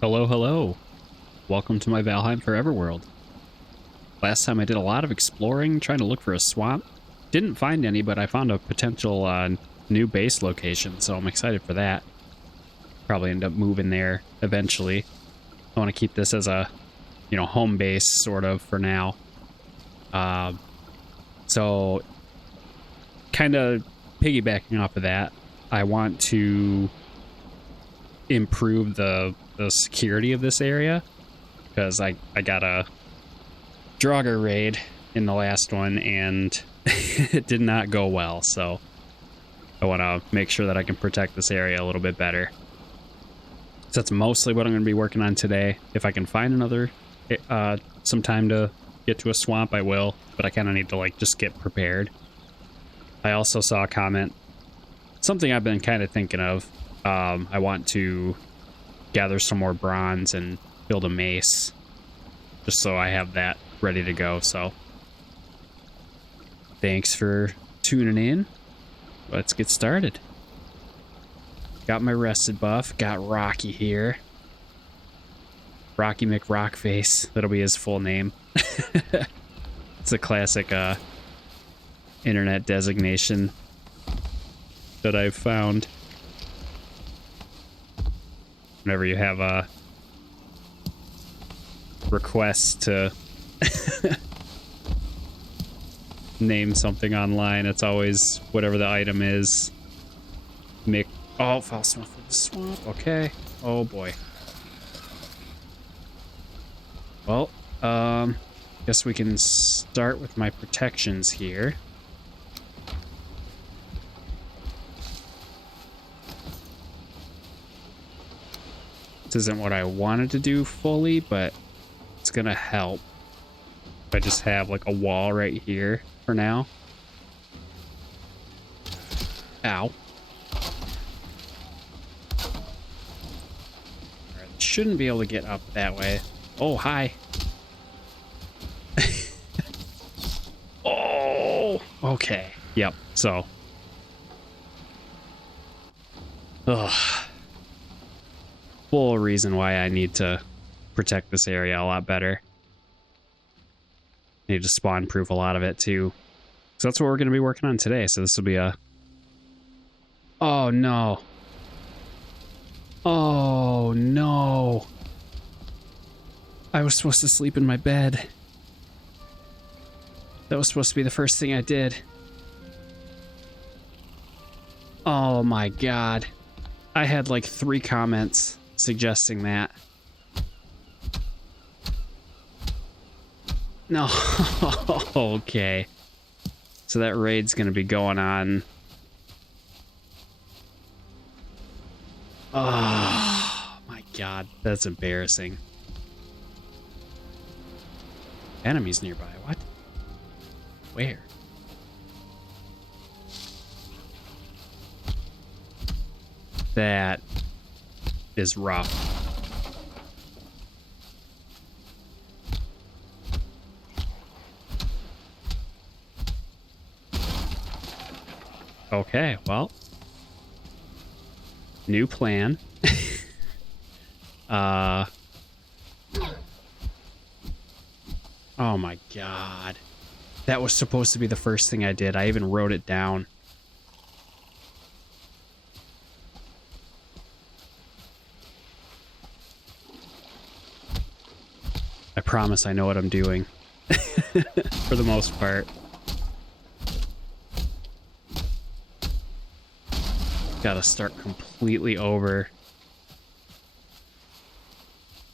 Hello, hello. Welcome to my Valheim Forever World. Last time I did a lot of exploring, trying to look for a swamp. Didn't find any, but I found a potential new base location, so I'm excited for that. Probably end up moving there eventually. I want to keep this as a, home base sort of for now. So kind of piggybacking off of that, I want to improve the security of this area, because I got a Draugr raid in the last one and it did not go well, so I want to make sure that I can protect this area a little bit better. So that's mostly what I'm going to be working on today. If I can find another some time to get to a swamp, I will, but I kind of need to just get prepared. I also saw a comment, something I've been kind of thinking of. I want to gather some more bronze and build a mace, just so I have that ready to go. So thanks for tuning in. Let's get started. Got my rested buff. Got Rocky here. Rocky McRockface. That'll be his full name. It's a classic internet designation that I've found. Whenever you have a request to name something online, it's always whatever the item is. Oh, foul smell for the swamp. Okay. Oh boy. Well, guess we can start with my protections here. This isn't what I wanted to do fully, but it's gonna help if I just have like a wall right here for now. Ow. Alright, shouldn't be able to get up that way. Oh, hi. Oh, okay. Yep, so. Ugh. Full reason why I need to protect this area a lot better. Need to spawn proof a lot of it too. So that's what we're going to be working on today. So this will be a... Oh no. Oh no. I was supposed to sleep in my bed. That was supposed to be the first thing I did. Oh my god. I had like 3 comments suggesting that. No. Okay. So that raid's gonna be going on. Oh my god, that's embarrassing. Enemies nearby. What? Where? That is rough. Okay, well. New plan. Oh my god. That was supposed to be the first thing I did. I even wrote it down. I promise I know what I'm doing. For the most part. Gotta start completely over.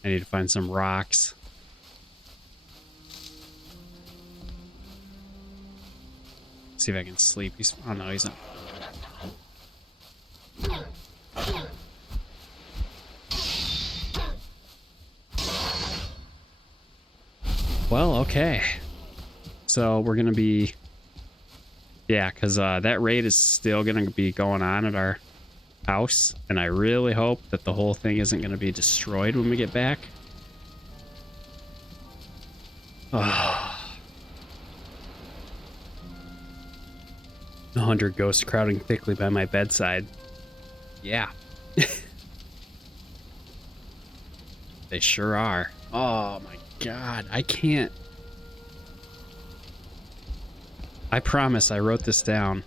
I need to find some rocks. See if I can sleep. Oh no, he's not. Well, okay. So we're gonna be... Yeah, because that raid is still gonna be going on at our house, and I really hope that the whole thing isn't gonna be destroyed when we get back. Oh. 100 ghosts crowding thickly by my bedside. Yeah. They sure are. Oh my god, I can't. I promise I wrote this down.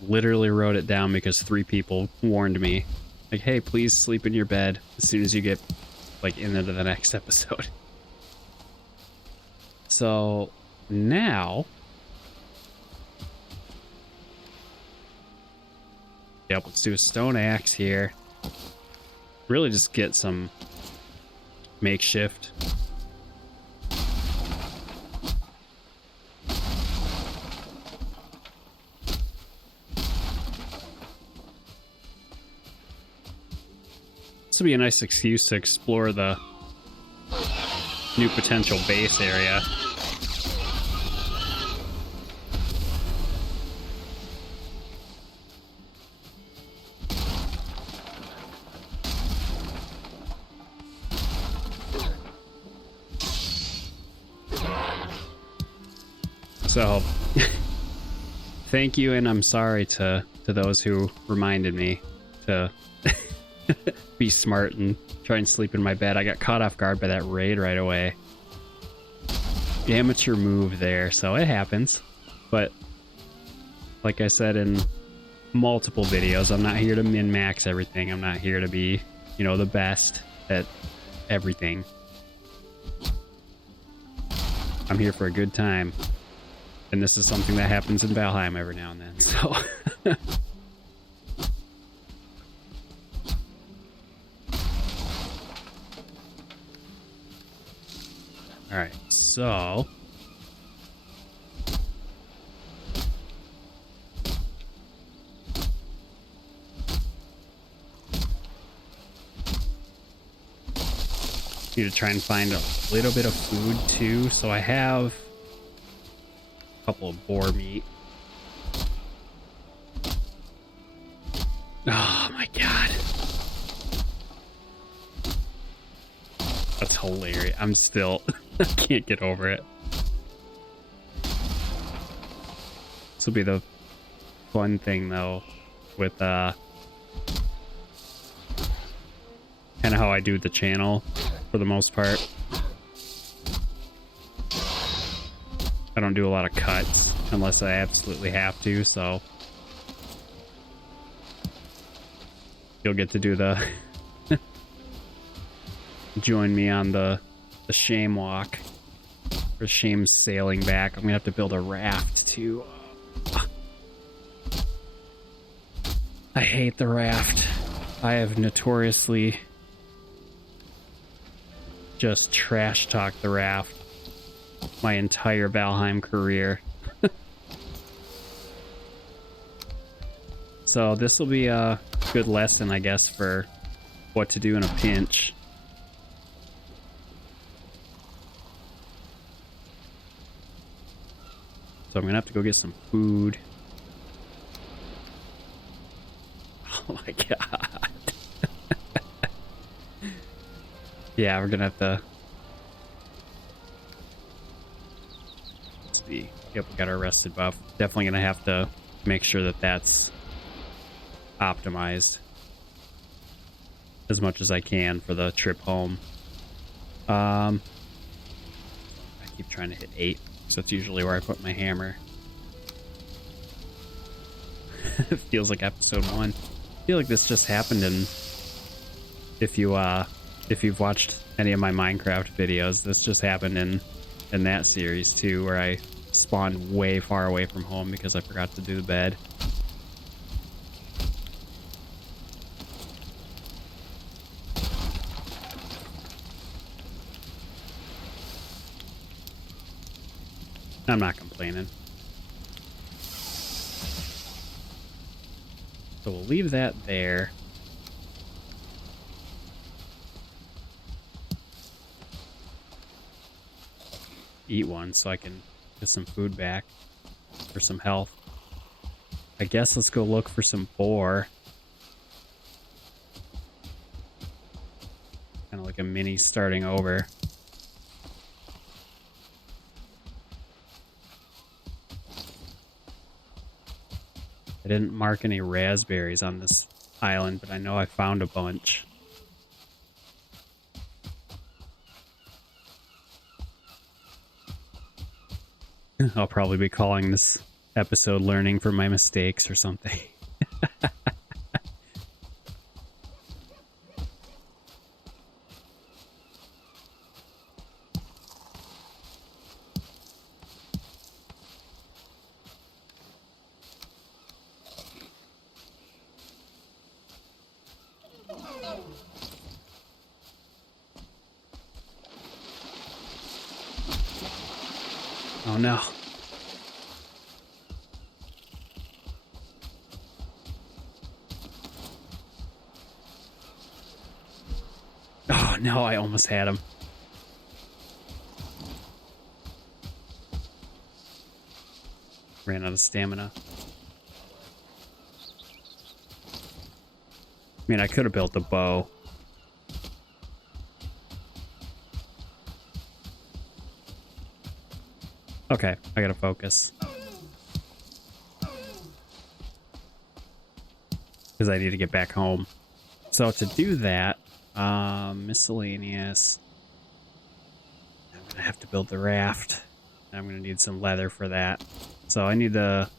Literally wrote it down because 3 people warned me. Like, hey, please sleep in your bed as soon as you get, like, into the next episode. So, now... Yep, let's do a stone axe here. Really just get some makeshift. This will be a nice excuse to explore the new potential base area. So, thank you, and I'm sorry to those who reminded me to be smart and try and sleep in my bed. I got caught off guard by that raid right away. Amateur move there, so it happens. But, like I said in multiple videos, I'm not here to min-max everything. I'm not here to be, you know, the best at everything. I'm here for a good time. And this is something that happens in Valheim every now and then, so... Alright, so... need to try and find a little bit of food, too, so I have... couple of boar meat. Oh my god. That's hilarious. I'm still... I can't get over it. This will be the fun thing, though, with, kind of how I do the channel, for the most part. I don't do a lot of cuts unless I absolutely have to, so you'll get to do the join me on the shame walk or shame sailing back. I'm gonna have to build a raft too. I hate the raft. I have notoriously just trash talked the raft my entire Valheim career. So this will be a good lesson, I guess, for what to do in a pinch. So I'm gonna have to go get some food. Oh my god. Yeah, we're gonna have to... Yep, we got our rested buff. Definitely gonna have to make sure that that's optimized as much as I can for the trip home. I keep trying to hit 8, so that's usually where I put my hammer. It feels like episode 1. I feel like this just happened in... If you've watched any of my Minecraft videos, this just happened in that series too, where I spawned way far away from home because I forgot to do the bed. I'm not complaining. So we'll leave that there. Eat one so I can get some food back for some health. I guess let's go look for some boar. Kind of like a mini starting over. I didn't mark any raspberries on this island, but I know I found a bunch. I'll probably be calling this episode Learning from My Mistakes or something. Oh no. Oh no, I almost had him. Ran out of stamina. I mean, I could have built a bow. Okay, I gotta focus. Because I need to get back home. So to do that, miscellaneous. I'm gonna have to build the raft. I'm gonna need some leather for that. So I need to...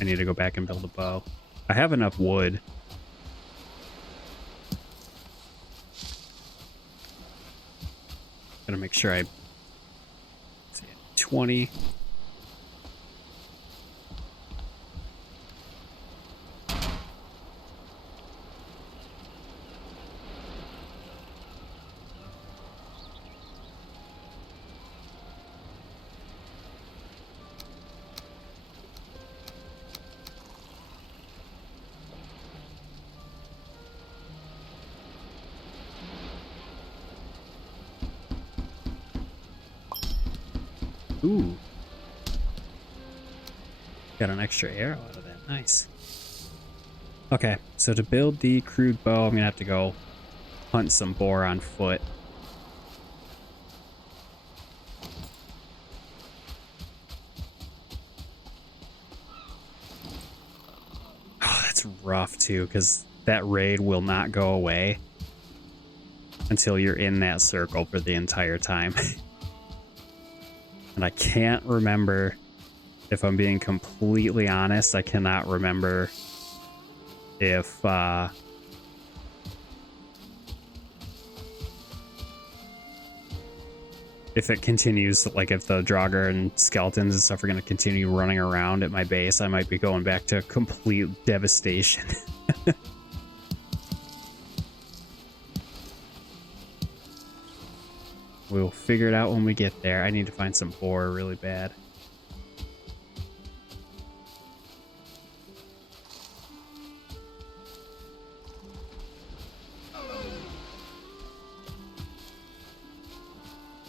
go back and build a bow. I have enough wood. Gotta make sure I... 20... Ooh. Got an extra arrow out of that. Nice. Okay, so to build the crude bow, I'm gonna have to go hunt some boar on foot. Oh, that's rough too, because that raid will not go away until you're in that circle for the entire time. And I can't remember, if I'm being completely honest, I cannot remember if it continues, like if the Draugr and skeletons and stuff are going to continue running around at my base, I might be going back to complete devastation. We'll figure it out when we get there. I need to find some boar really bad.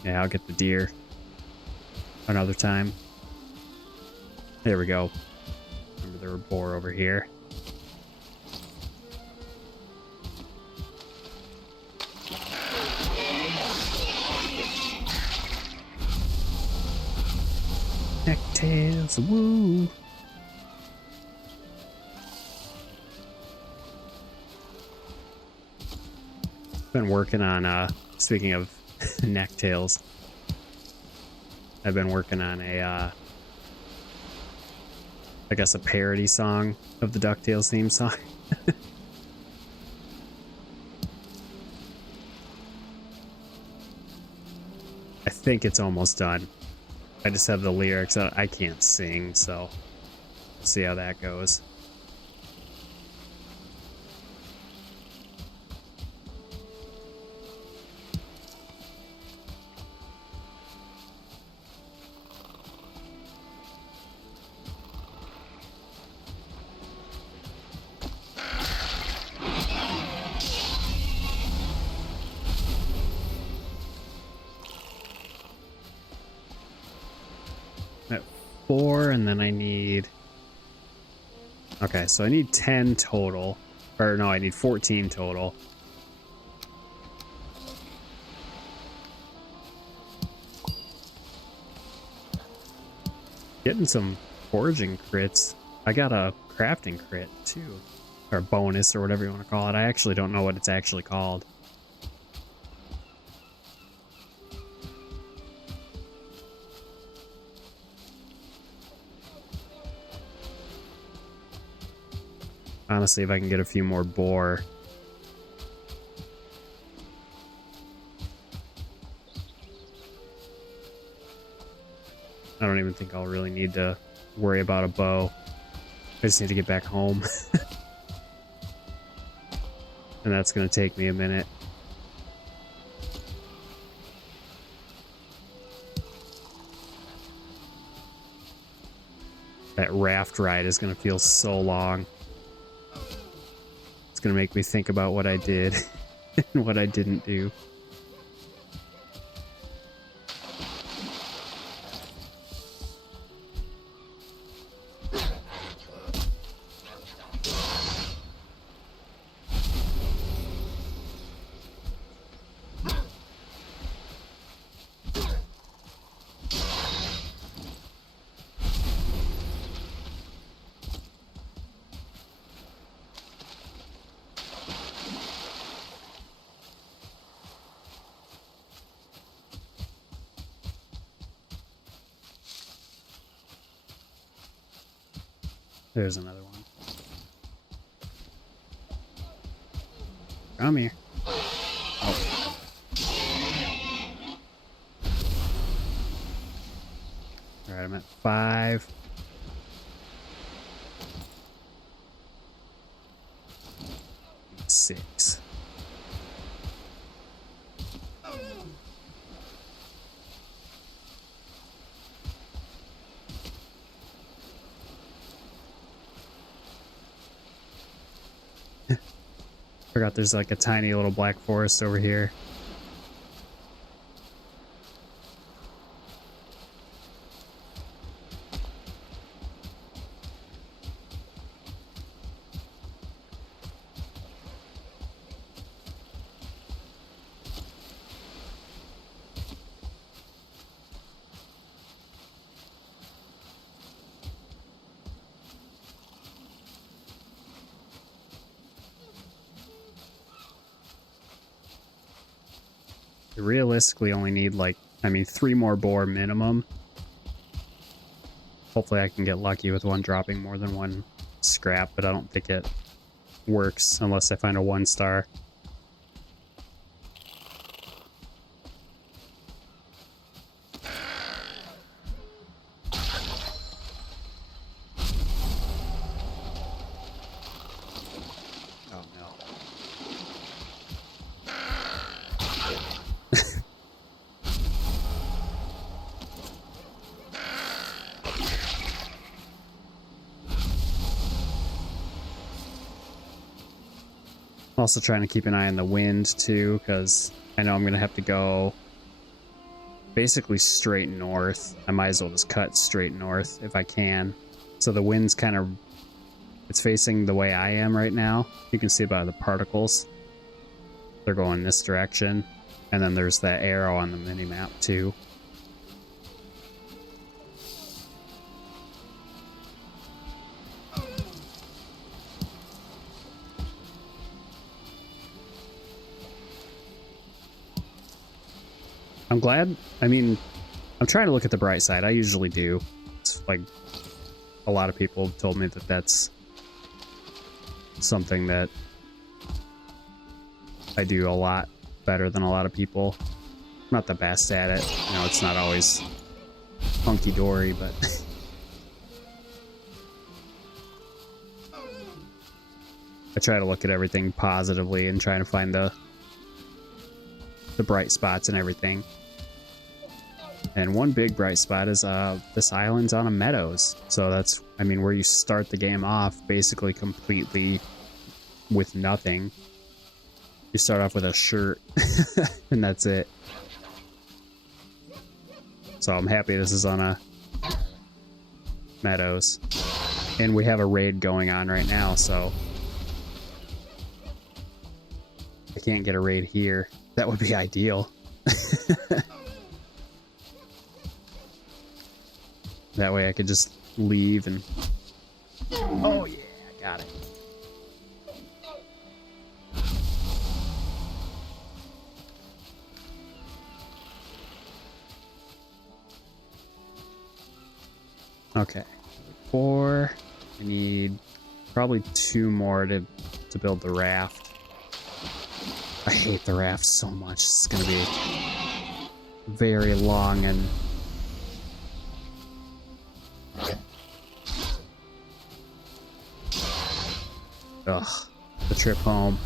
Yeah, I'll get the deer another time. There we go. Remember there were boar over here. NeckTails, woo! Been working on, speaking of NeckTails, I've been working on a, I guess a parody song of the DuckTales theme song. I think it's almost done. I just have the lyrics. I can't sing, so we'll see how that goes. At 4, and then I need... Okay, so I need 10 total. Or no, I need 14 total. Getting some foraging crits. I got a crafting crit too. Or bonus or whatever you want to call it. I actually don't know what it's actually called. Honestly, if I can get a few more boar. I don't even think I'll really need to worry about a bow. I just need to get back home. And that's going to take me a minute. That raft ride is going to feel so long. It's going to make me think about what I did and what I didn't do. There's another one. Come here. Oh. Alright, I'm at 5. Six. Forgot there's like a tiny little black forest over here. You realistically only need like, 3 more boar minimum. Hopefully I can get lucky with one dropping more than 1 scrap, but I don't think it works unless I find a 1-star. Also trying to keep an eye on the wind too, because I know I'm going to have to go basically straight north. I might as well just cut straight north if I can. So the wind's kind of, it's facing the way I am right now. You can see by the particles. They're going this direction. And then there's that arrow on the mini-map too. I'm glad, I'm trying to look at the bright side. I usually do. It's like, a lot of people have told me that that's something that I do a lot better than a lot of people. I'm not the best at it. You know, it's not always hunky-dory, but... I try to look at everything positively and try to find the bright spots and everything. And one big bright spot is this island's on a meadows. So that's, where you start the game off basically completely with nothing. You start off with a shirt and that's it. So I'm happy this is on a meadows. And we have a raid going on right now, so I can't get a raid here. That would be ideal. That way I could just leave and... Oh yeah, got it. Okay, 4. I need probably 2 more to build the raft. I hate the raft so much. It's gonna be very long and... Ugh, the trip home.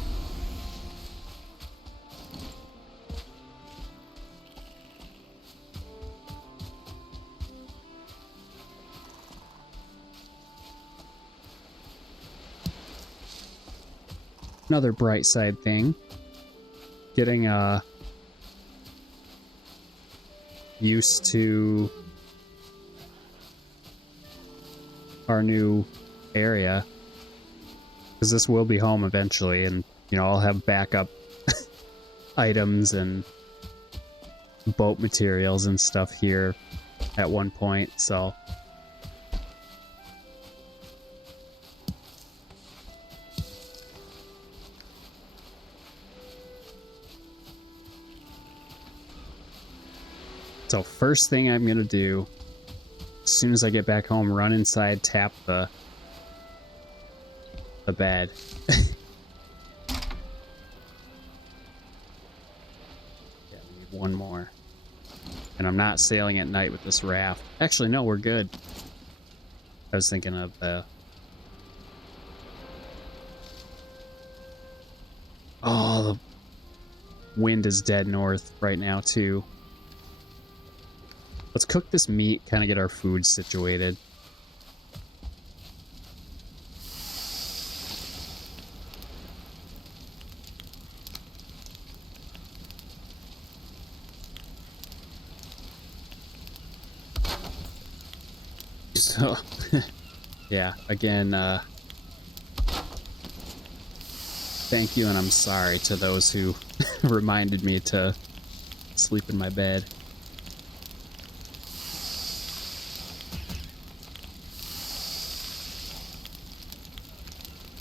Another Brightside thing. Getting used to our new area, because this will be home eventually, and you know, I'll have backup items and boat materials and stuff here at one point, so first thing I'm gonna do, as soon as I get back home, run inside, tap the bed. Yeah, we need 1 more. And I'm not sailing at night with this raft. Actually, no, we're good. I was thinking of the... Oh, the wind is dead north right now, too. Let's cook this meat, kind of get our food situated. So, yeah, again, thank you and I'm sorry to those who reminded me to sleep in my bed.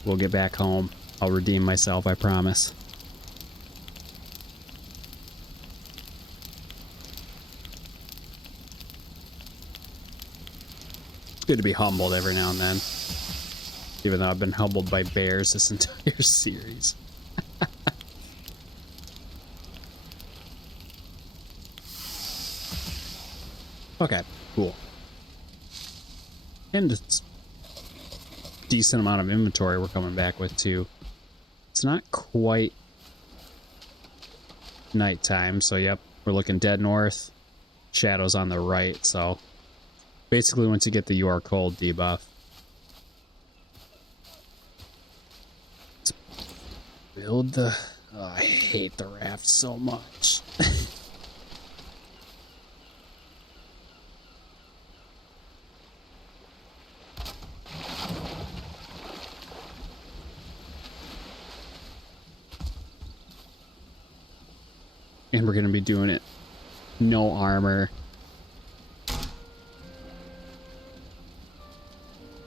We'll get back home. I'll redeem myself, I promise. It's good to be humbled every now and then. Even though I've been humbled by bears this entire series. Okay, cool. And it's decent amount of inventory we're coming back with too. It's not quite nighttime, so yep, we're looking dead north, shadows on the right, so basically once you get the you are cold debuff. Let's build the... Oh, I hate the raft so much. And we're going to be doing it no armor.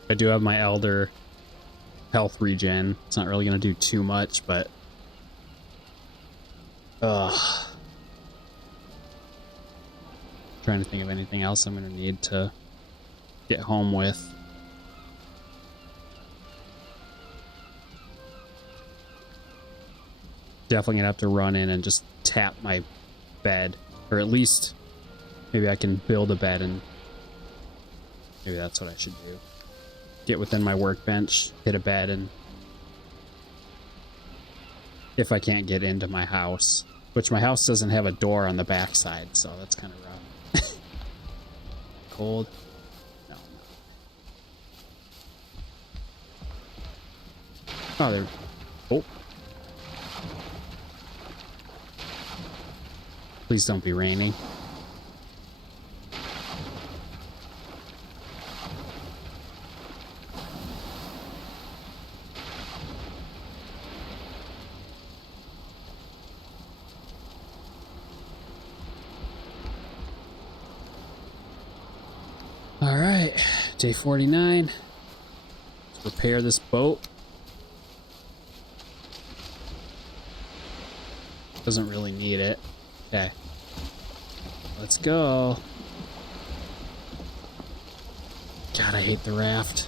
I do have my elder health regen. It's not really going to do too much, but trying to think of anything else I'm going to need to get home with. Definitely gonna have to run in and just tap my bed, or at least maybe I can build a bed, and maybe that's what I should do. Get within my workbench, hit a bed, and if I can't get into my house, which my house doesn't have a door on the backside, so that's kind of rough. Cold? No, no. Oh, there. Oh. Please don't be raining. All right, day 49. Let's repair this boat. Doesn't really need it. Okay. Let's go. God, I hate the raft.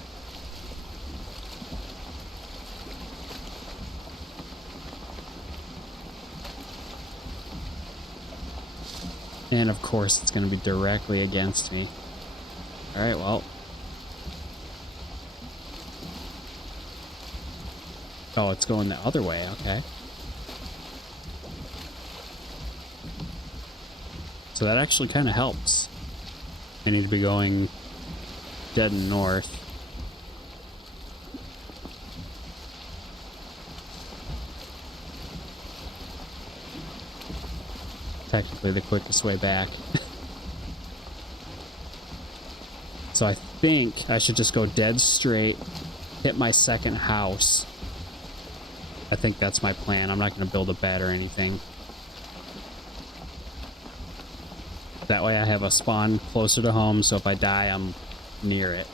And of course, it's going to be directly against me. All right, well. Oh, it's going the other way. Okay. So that actually kind of helps. I need to be going dead north. Technically the quickest way back. So I think I should just go dead straight, hit my second house. I think that's my plan. I'm not going to build a bed or anything. That way I have a spawn closer to home, so if I die, I'm near it.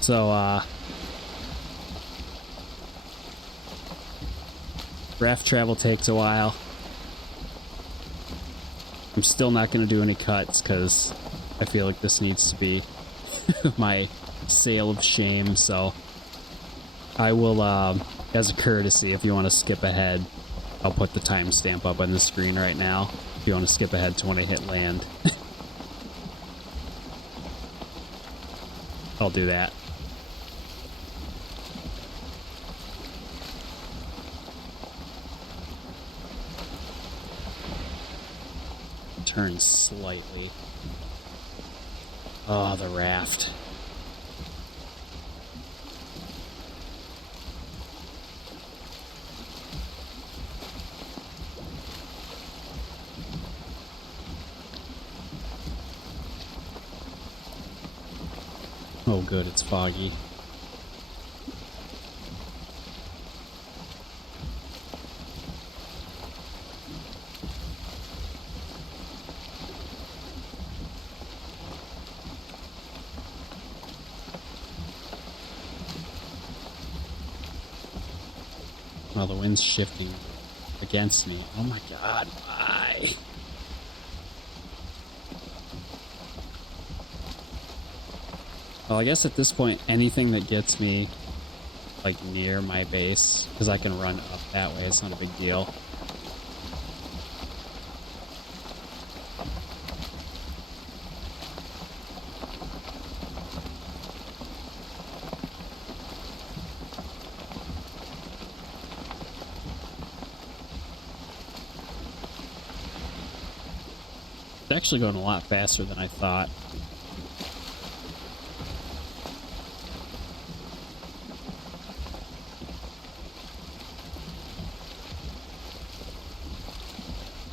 So, raft travel takes a while. I'm still not going to do any cuts because I feel like this needs to be my sail of shame, so I will, as a courtesy, if you want to skip ahead, I'll put the timestamp up on the screen right now if you want to skip ahead to when I hit land. I'll do that. Turn slightly. Oh, the raft. Oh, good, it's foggy. Well, the wind's shifting against me. Oh my god, why? Well, I guess at this point, anything that gets me, like, near my base, because I can run up that way, it's not a big deal. It's actually going a lot faster than I thought.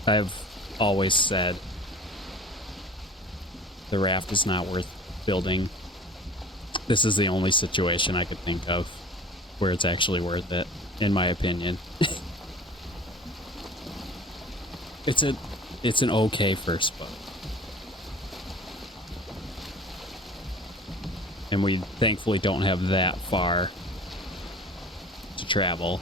I've always said the raft is not worth building. This is the only situation I could think of where it's actually worth it, in my opinion. It's an okay first boat. And we thankfully don't have that far to travel.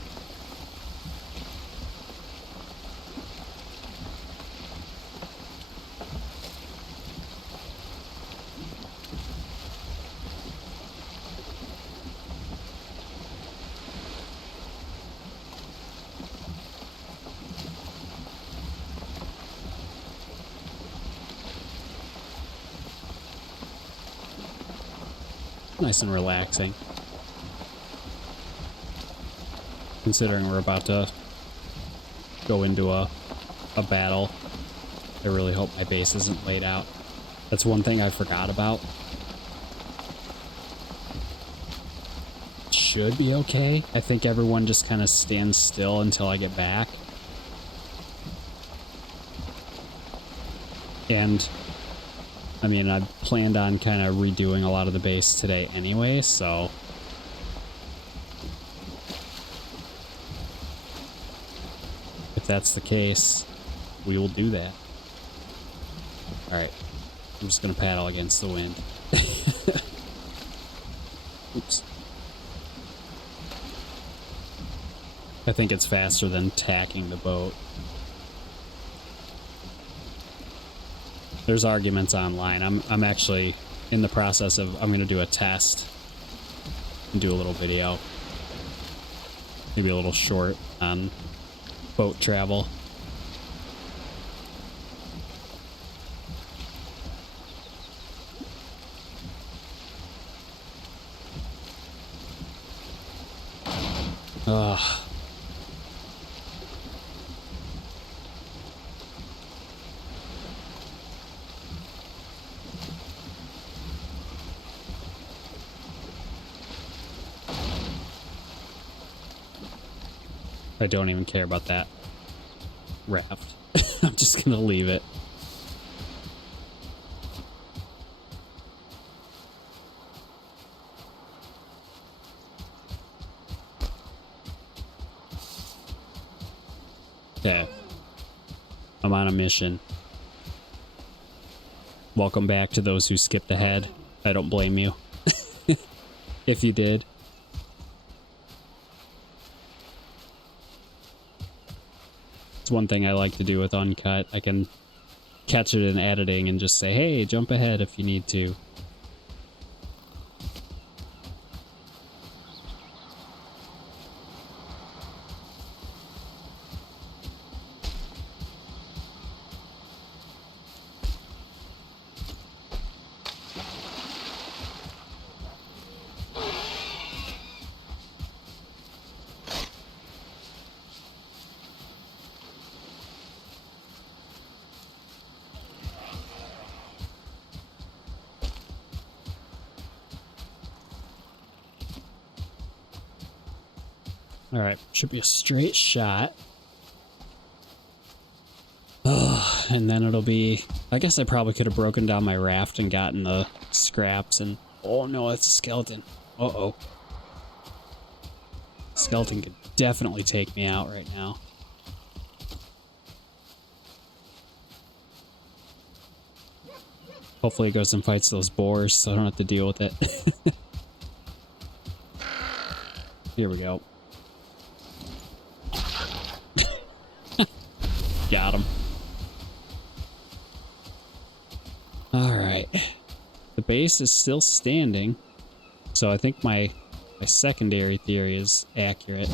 Nice and relaxing. Considering we're about to go into a battle, I really hope my base isn't laid out. That's one thing I forgot about. It should be okay. I think everyone just kind of stands still until I get back. And I mean, I planned on kind of redoing a lot of the base today anyway, so if that's the case, we will do that. Alright. I'm just gonna paddle against the wind. Oops. I think it's faster than tacking the boat. There's arguments online. I'm actually in the process of, I'm gonna do a test and do a little video. Maybe a little short on boat travel. Ugh. I don't even care about that raft. I'm just gonna leave it. Okay. I'm on a mission. Welcome back to those who skipped ahead. I don't blame you. If you did. It's one thing I like to do with Uncut. I can catch it in editing and just say, hey, jump ahead if you need to. Alright, should be a straight shot. Oh, and then it'll be... I guess I probably could have broken down my raft and gotten the scraps and... Oh no, it's a skeleton. Uh-oh. Skeleton could definitely take me out right now. Hopefully it goes and fights those boars so I don't have to deal with it. Here we go. Got him. Alright. The base is still standing. So I think my secondary theory is accurate.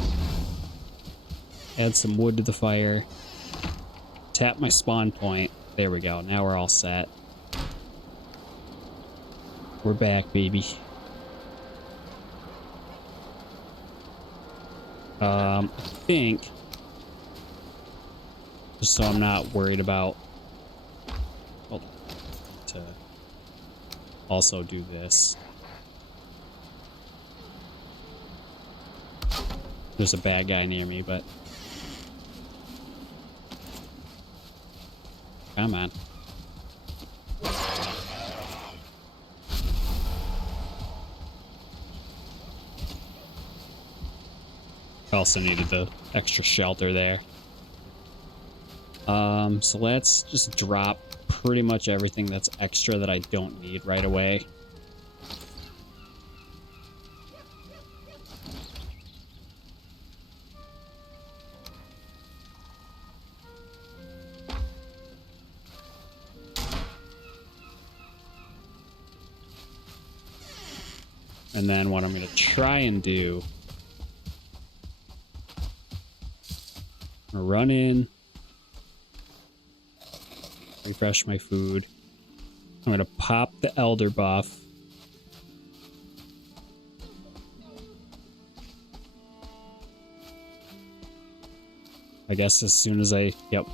Add some wood to the fire. Tap my spawn point. There we go. Now we're all set. We're back, baby. I think... Just so I'm not worried about... Hold on. To also do this. There's a bad guy near me, but... Come on. Also needed the extra shelter there. So let's just drop pretty much everything that's extra that I don't need right away. And then what I'm going to try and do, I'm going to run in, refresh my food. I'm going to pop the elder buff. I guess as soon as I, yep.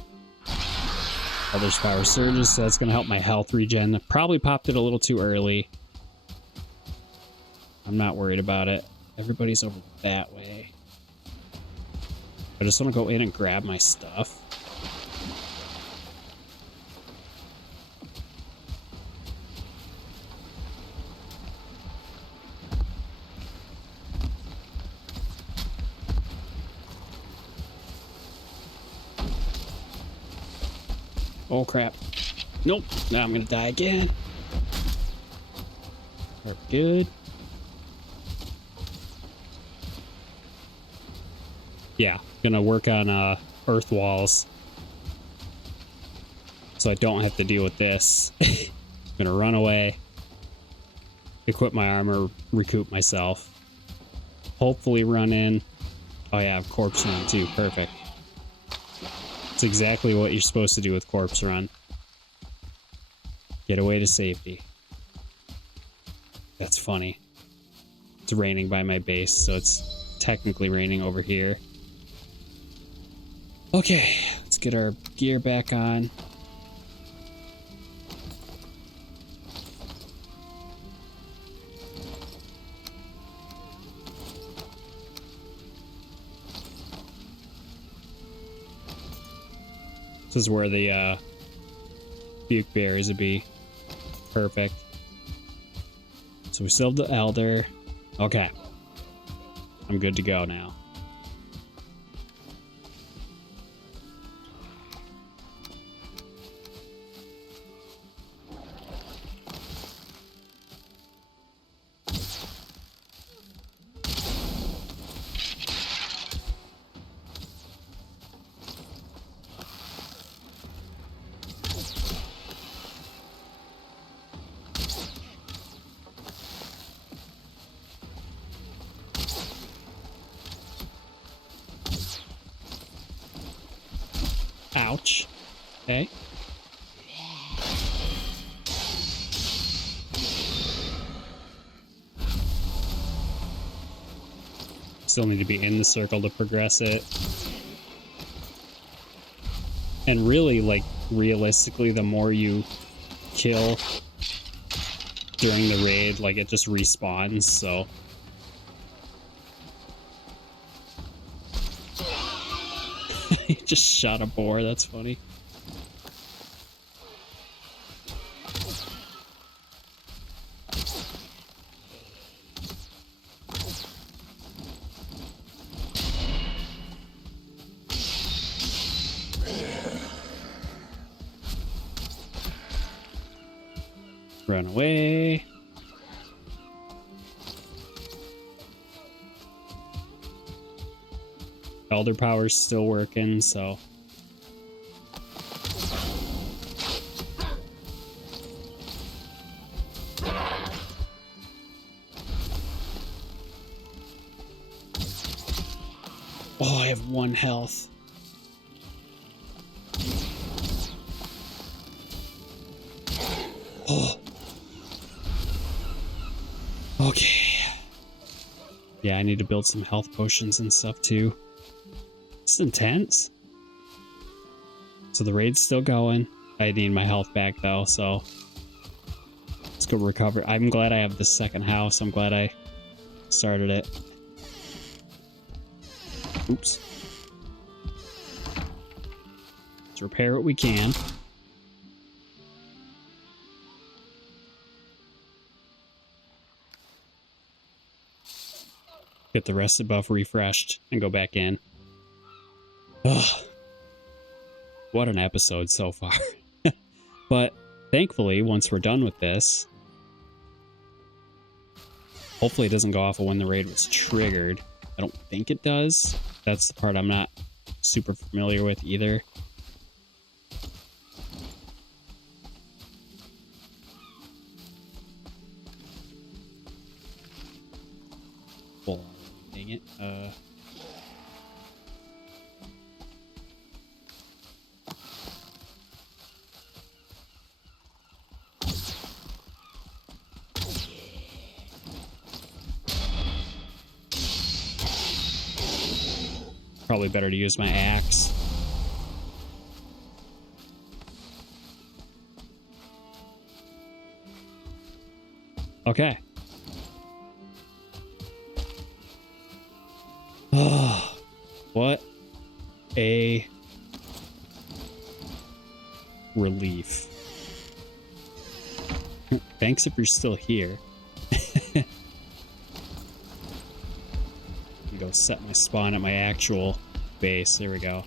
Elder's power surges, so that's going to help my health regen. I probably popped it a little too early. I'm not worried about it. Everybody's over that way. I just want to go in and grab my stuff. Oh crap. Nope. Now I'm gonna die again. We're good. Yeah, gonna work on earth walls so I don't have to deal with this. Gonna run away, equip my armor, recoup myself. Hopefully run in. Oh yeah, corpse run too. Perfect. It's exactly what you're supposed to do with corpse run. Get away to safety. That's funny. It's raining by my base, so it's technically raining over here. Okay, let's get our gear back on. This is where the buke berries would be. Perfect. So we still have the elder. Okay. I'm good to go now. Ouch. Okay. Still need to be in the circle to progress it. And really, like, realistically, the more you kill during the raid, like, it just respawns, so... He just shot a boar, that's funny. Run away. Elder power's still working, so... Oh, I have 1 health. Oh. Okay. Yeah, I need to build some health potions and stuff too. It's intense. So the raid's still going. I need my health back though, so let's go recover. I'm glad I have the second house. I'm glad I started it. Oops. Let's repair what we can. Get the rest of the buff refreshed and go back in. Ugh. What an episode so far. But thankfully, once we're done with this, hopefully it doesn't go off of when the raid was triggered. I don't think it does. That's the part I'm not super familiar with either. Well, dang it. Probably better to use my axe. Okay. Oh, what a relief. Thanks if you're still here. Go set my spawn at my actual base. There we go.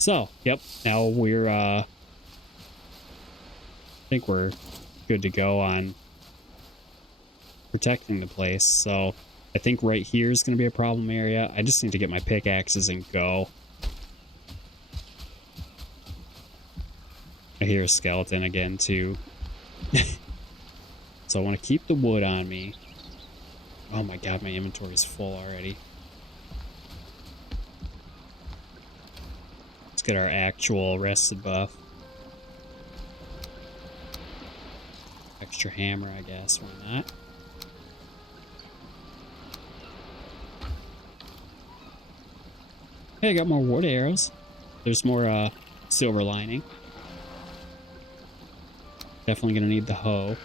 So, yep, now we're, I think we're good to go on protecting the place. So I think right here is going to be a problem area. I just need to get my pickaxes and go. I hear a skeleton again, too. So I want to keep the wood on me. Oh my god, my inventory is full already. Let's get our actual rested buff. Extra hammer, I guess. Why not? Hey, I got more wood arrows. There's more silver lining. Definitely gonna need the hoe.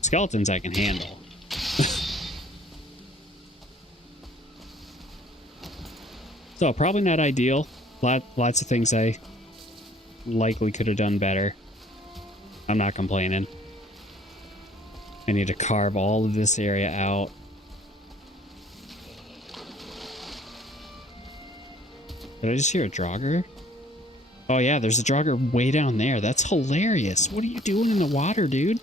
Skeletons I can handle. So probably not ideal. Lots of things I likely could have done better. I'm not complaining. I need to carve all of this area out. Did I just hear a jogger? Oh yeah, there's a jogger way down there. That's hilarious. What are you doing in the water, dude?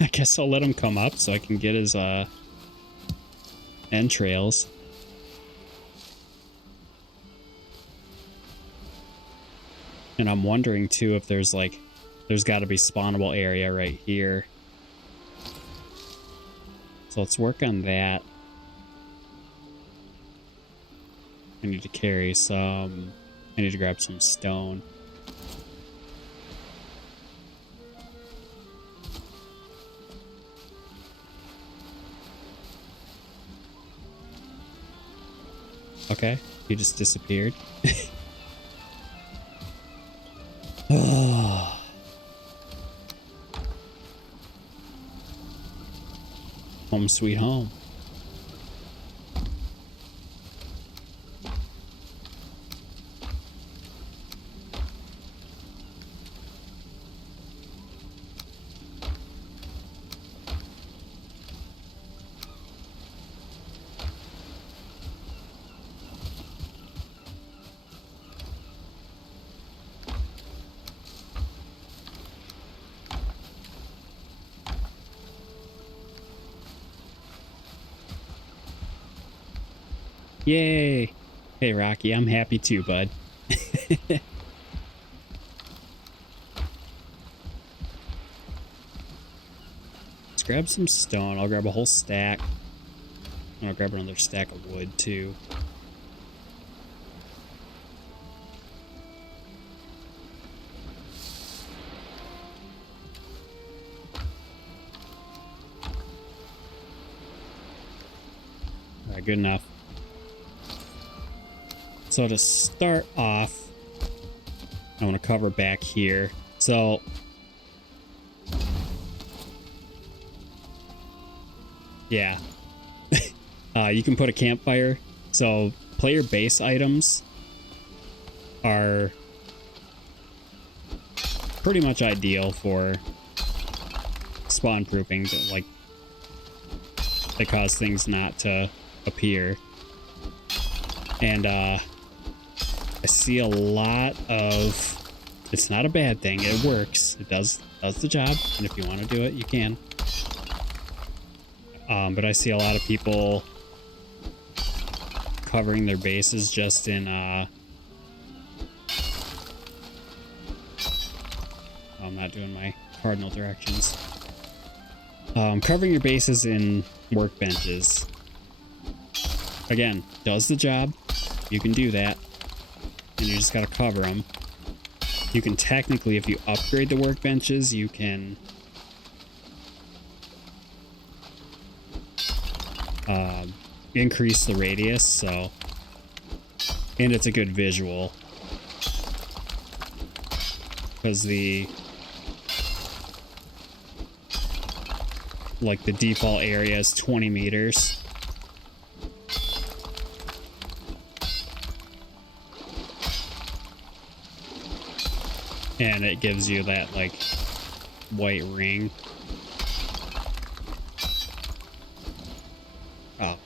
I guess I'll let him come up so I can get his entrails. And I'm wondering too if there's like, there's got to be spawnable area right here. So let's work on that. I need to carry some, I need to grab some stone. Okay, he just disappeared. Oh. Home sweet home. Yay! Hey, Rocky, I'm happy too, bud. Let's grab some stone. I'll grab a whole stack. And I'll grab another stack of wood, too. Alright, good enough. So to start off, I want to cover back here. So yeah, you can put a campfire. So player base items are pretty much ideal for spawn proofing, like they cause things not to appear. And I see a lot of, it's not a bad thing, it works, it does the job, and if you want to do it, you can. But I see a lot of people covering their bases just in, I'm not doing my cardinal directions. Covering your bases in workbenches. Again, does the job. You can do that. And you just gotta cover them. You can technically, if you upgrade the workbenches, you can increase the radius, so, and it's a good visual because the default area is 20 meters. And it gives you that, like, white ring. Oh.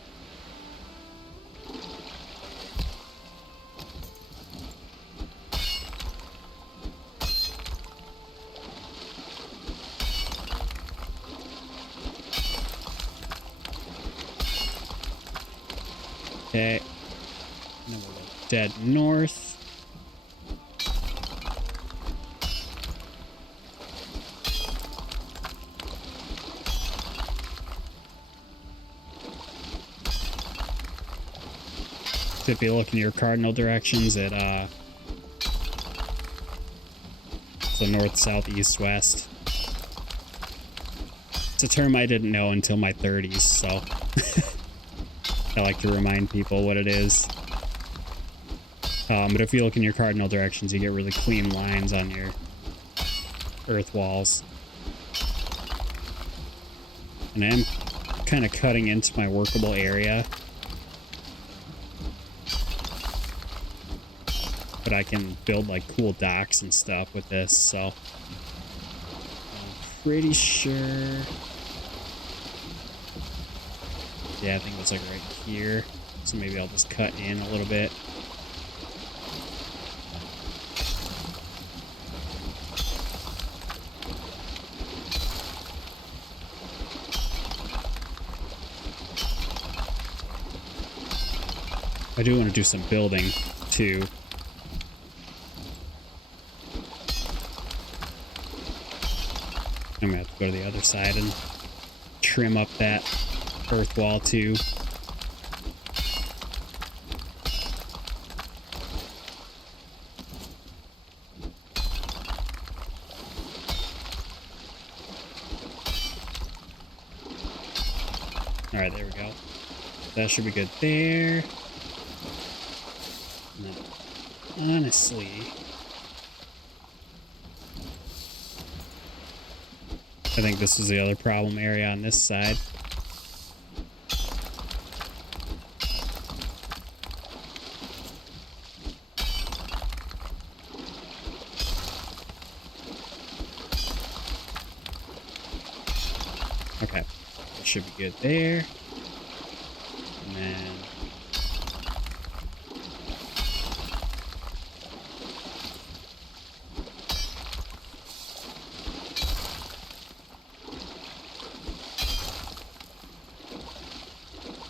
Okay. And then we'll go dead north. If you look in your cardinal directions, it's the north, south, east, west. It's a term I didn't know until my 30s, so I like to remind people what it is. But if you look in your cardinal directions, you get really clean lines on your earth walls. And I'm kind of cutting into my workable area. But I can build like cool docks and stuff with this, so I'm pretty sure. Yeah, I think it's like right here. So maybe I'll just cut in a little bit. I do want to do some building too. I'm gonna have to go to the other side and trim up that earth wall too. All right, there we go. That should be good there. No, honestly, I think this is the other problem area on this side. Okay, that should be good there. And then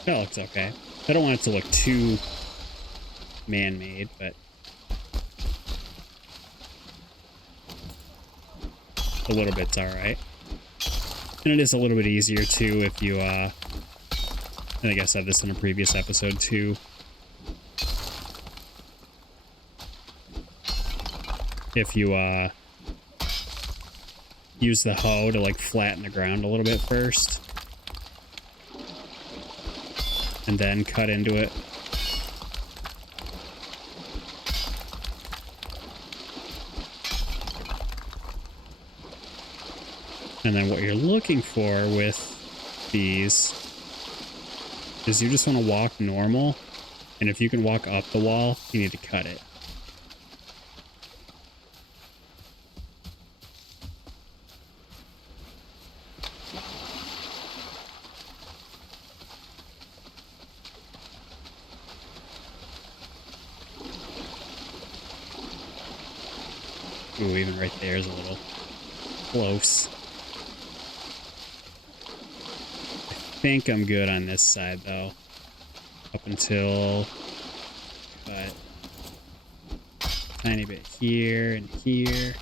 that looks okay. I don't want it to look too man-made, but a little bit's alright. And it is a little bit easier too if you, I think I said this in a previous episode too. If you, use the hoe to like flatten the ground a little bit first. And then cut into it. And then what you're looking for with these is you just want to walk normal. And if you can walk up the wall, you need to cut it. Ooh, even right there is a little close. I think I'm good on this side, though. Up until... But... Tiny bit here and here.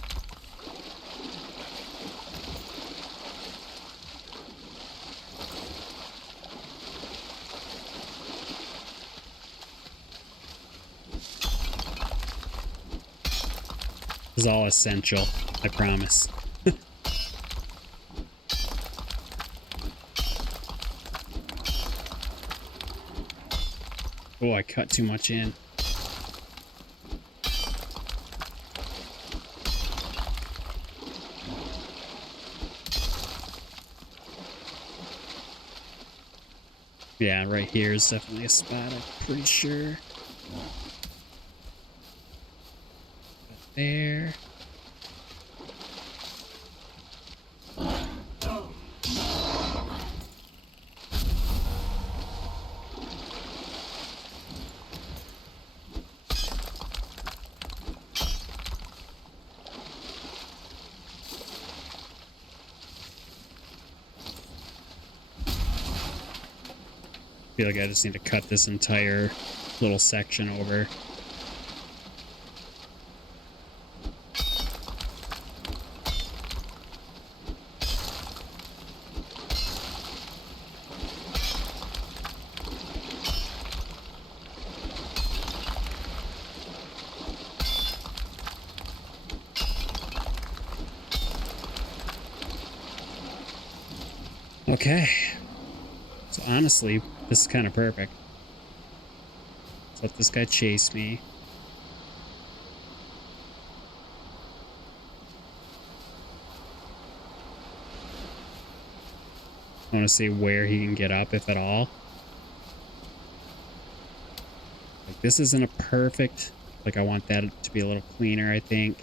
Is all essential, I promise. Oh, I cut too much in. Yeah, right here is definitely a spot, I'm pretty sure. There. feel like I just need to cut this entire little section over. Okay, so honestly, this is kind of perfect. Let's let this guy chase me. I want to see where he can get up, if at all. Like, this isn't a perfect, like, I want that to be a little cleaner, I think.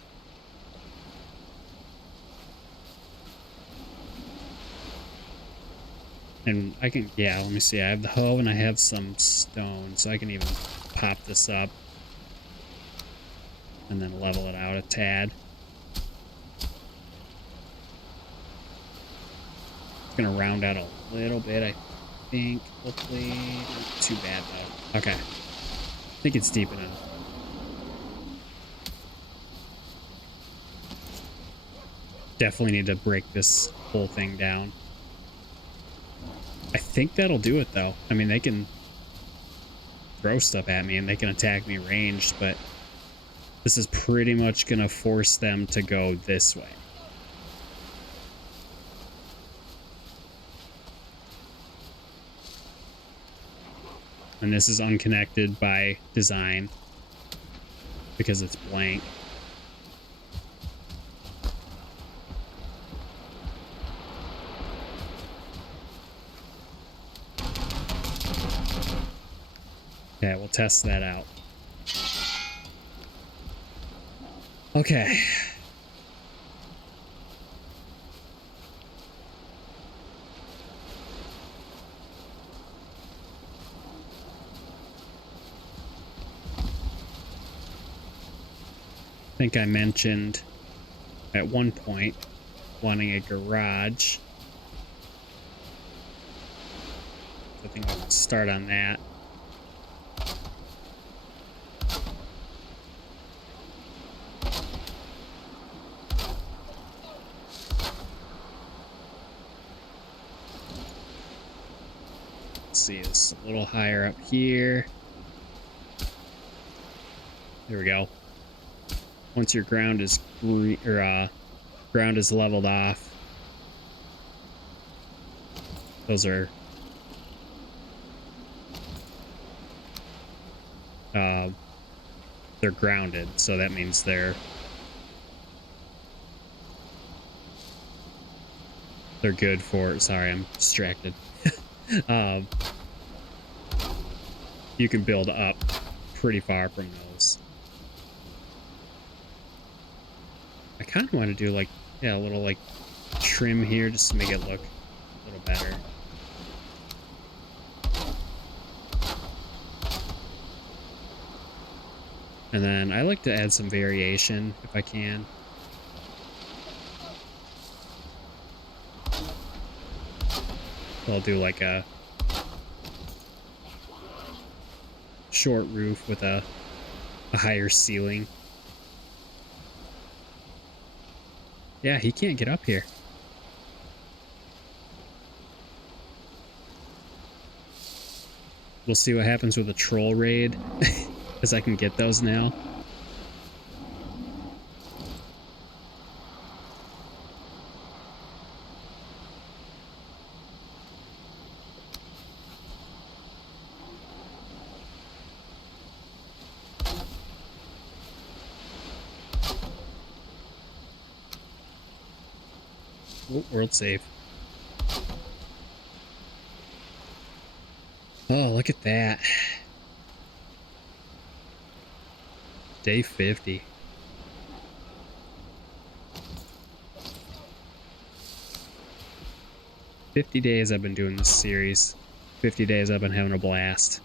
And I can, yeah, let me see. I have the hoe and I have some stone, so I can even pop this up and then level it out a tad. It's gonna round out a little bit, I think. Hopefully, not too bad though. Okay, I think it's deep enough. Definitely need to break this whole thing down. I think that'll do it though. I mean, they can throw stuff at me and they can attack me ranged, but this is pretty much gonna force them to go this way. And this is unconnected by design because it's blank. Okay, we'll test that out. Okay. I think I mentioned at one point wanting a garage. I think I'll start on that. See, it's a little higher up here. There we go. Once your ground is ground is leveled off, those are they're grounded, so that means they're good for. Sorry, I'm distracted. You can build up pretty far from those. I kind of want to do like, yeah, a little like trim here just to make it look a little better. And then I like to add some variation if I can. So I'll do like a short roof with a higher ceiling. Yeah, he can't get up here. We'll see what happens with a troll raid, because I can get those now. Oh, world save. Oh, look at that. Day 50. 50 days I've been doing this series. 50 days I've been having a blast.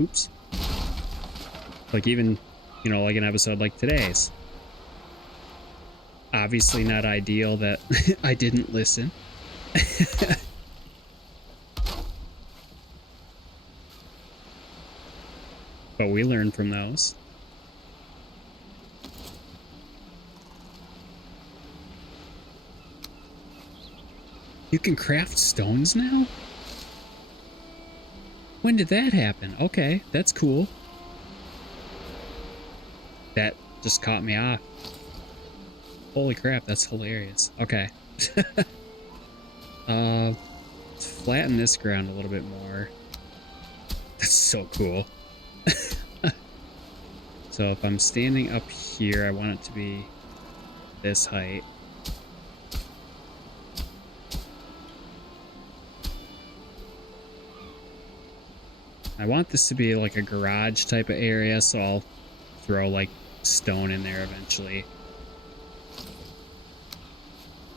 Oops. Like even, you know, like an episode like today's. Obviously not ideal that I didn't listen. But we learn from those. You can craft stones now? When did that happen? Okay, that's cool. That just caught me off. Holy crap, that's hilarious. Okay. Let's flatten this ground a little bit more. That's so cool. So if I'm standing up here, I want it to be this height. I want this to be like a garage type of area, so I'll throw like stone in there eventually.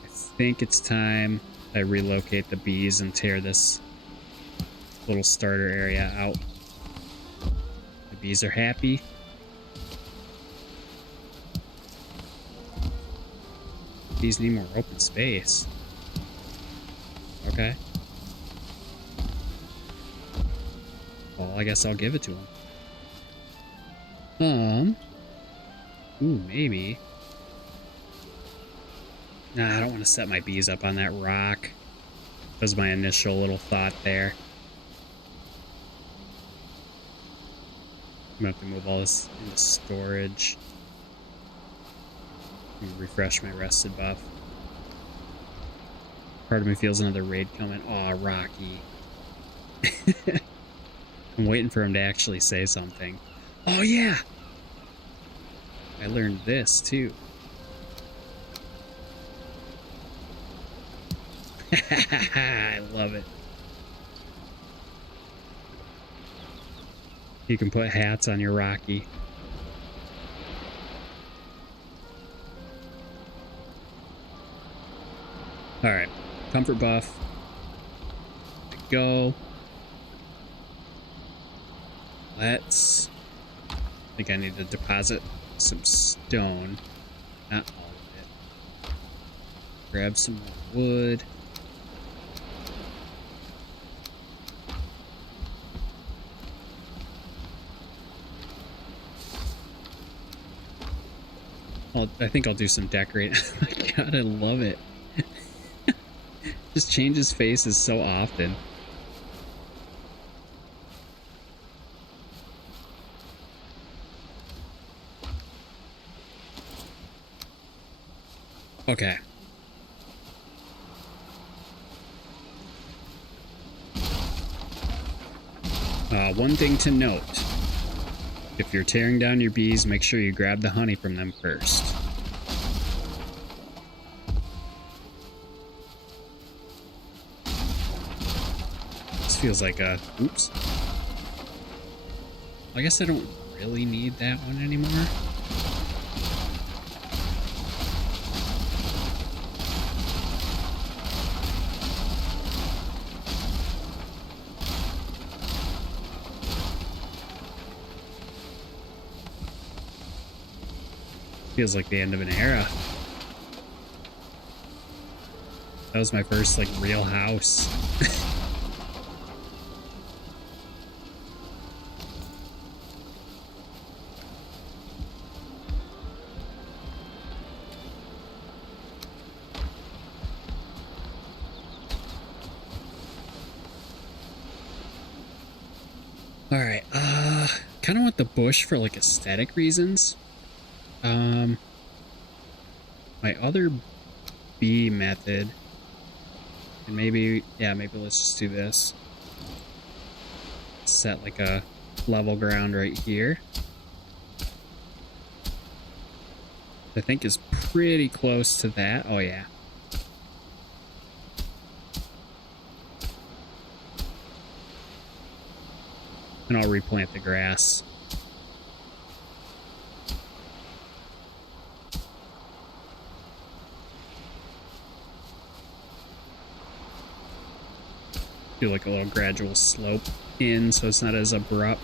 I think it's time I relocate the bees and tear this little starter area out. The bees are happy. Bees need more open space. Okay. Well, I guess I'll give it to him. Ooh, maybe. Nah, I don't want to set my bees up on that rock. That was my initial little thought there. I'm gonna have to move all this into storage. Refresh my rested buff. Part of me feels another raid coming. Aw, Rocky. I'm waiting for him to actually say something. Oh yeah! I learned this too. I love it. You can put hats on your Rocky. Alright, comfort buff. Go. Let's... I think I need to deposit some stone. Not all of it. Grab some more wood. I think I'll do some decorating. Oh my god, I love it. Just changes faces so often. Okay. One thing to note. If you're tearing down your bees, make sure you grab the honey from them first. This feels like a... Oops. I guess I don't really need that one anymore. Feels like the end of an era. That was my first, like, real house. Alright, kind of want the bush for, like, aesthetic reasons. My other bee method, and maybe, yeah, maybe let's just do this. Set like a level ground right here. I think is pretty close to that. Oh yeah. And I'll replant the grass. Do like a little gradual slope in so it's not as abrupt.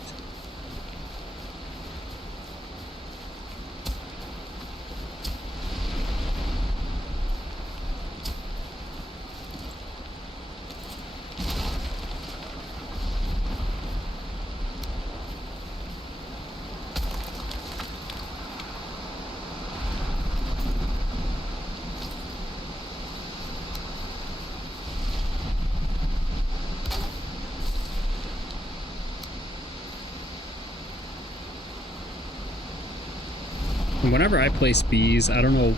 Whenever I place bees, I don't know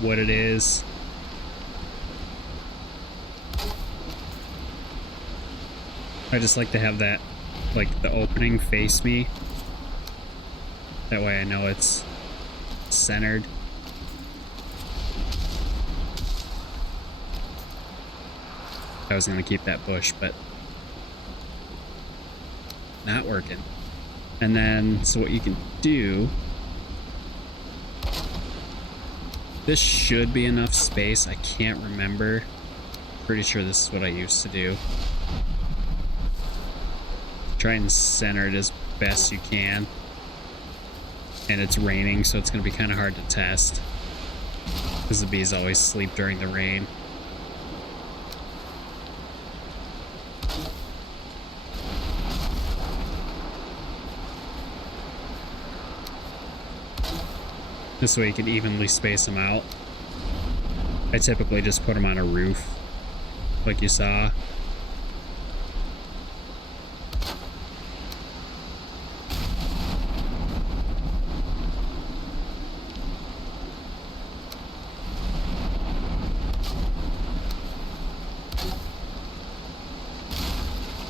what it is. I just like to have that, like, the opening face me. That way I know it's centered. I was gonna keep that bush, but not working. And then, so what you can do, this should be enough space. I can't remember. Pretty sure this is what I used to do. Try and center it as best you can. And it's raining, so it's going to be kind of hard to test, because the bees always sleep during the rain. This way you can evenly space them out. I typically just put them on a roof, like you saw.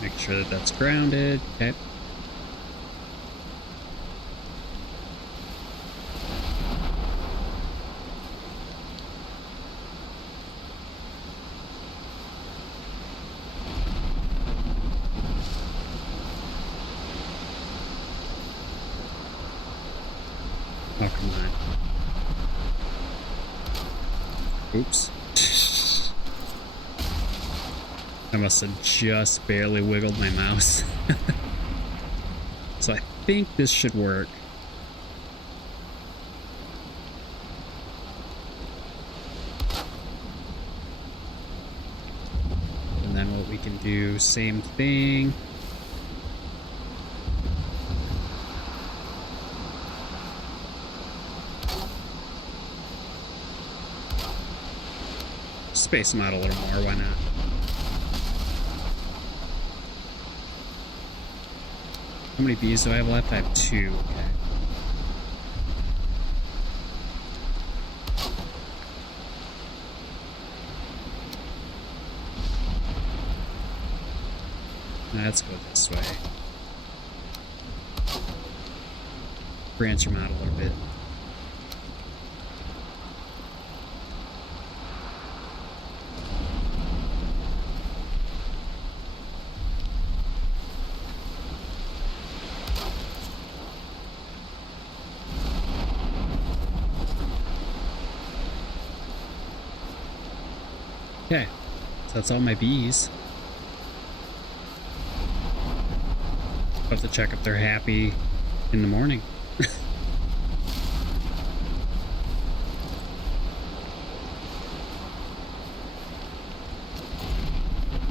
Make sure that that's grounded. Okay. Oh, come on. Oops. I must have just barely wiggled my mouse. So I think this should work. And then what we can do, same thing. Space them out a little more, why not? How many bees do I have left? I have 2. Okay. Let's go this way. Branch them out a little bit. Okay, so that's all my bees. I'll have to check if they're happy in the morning. I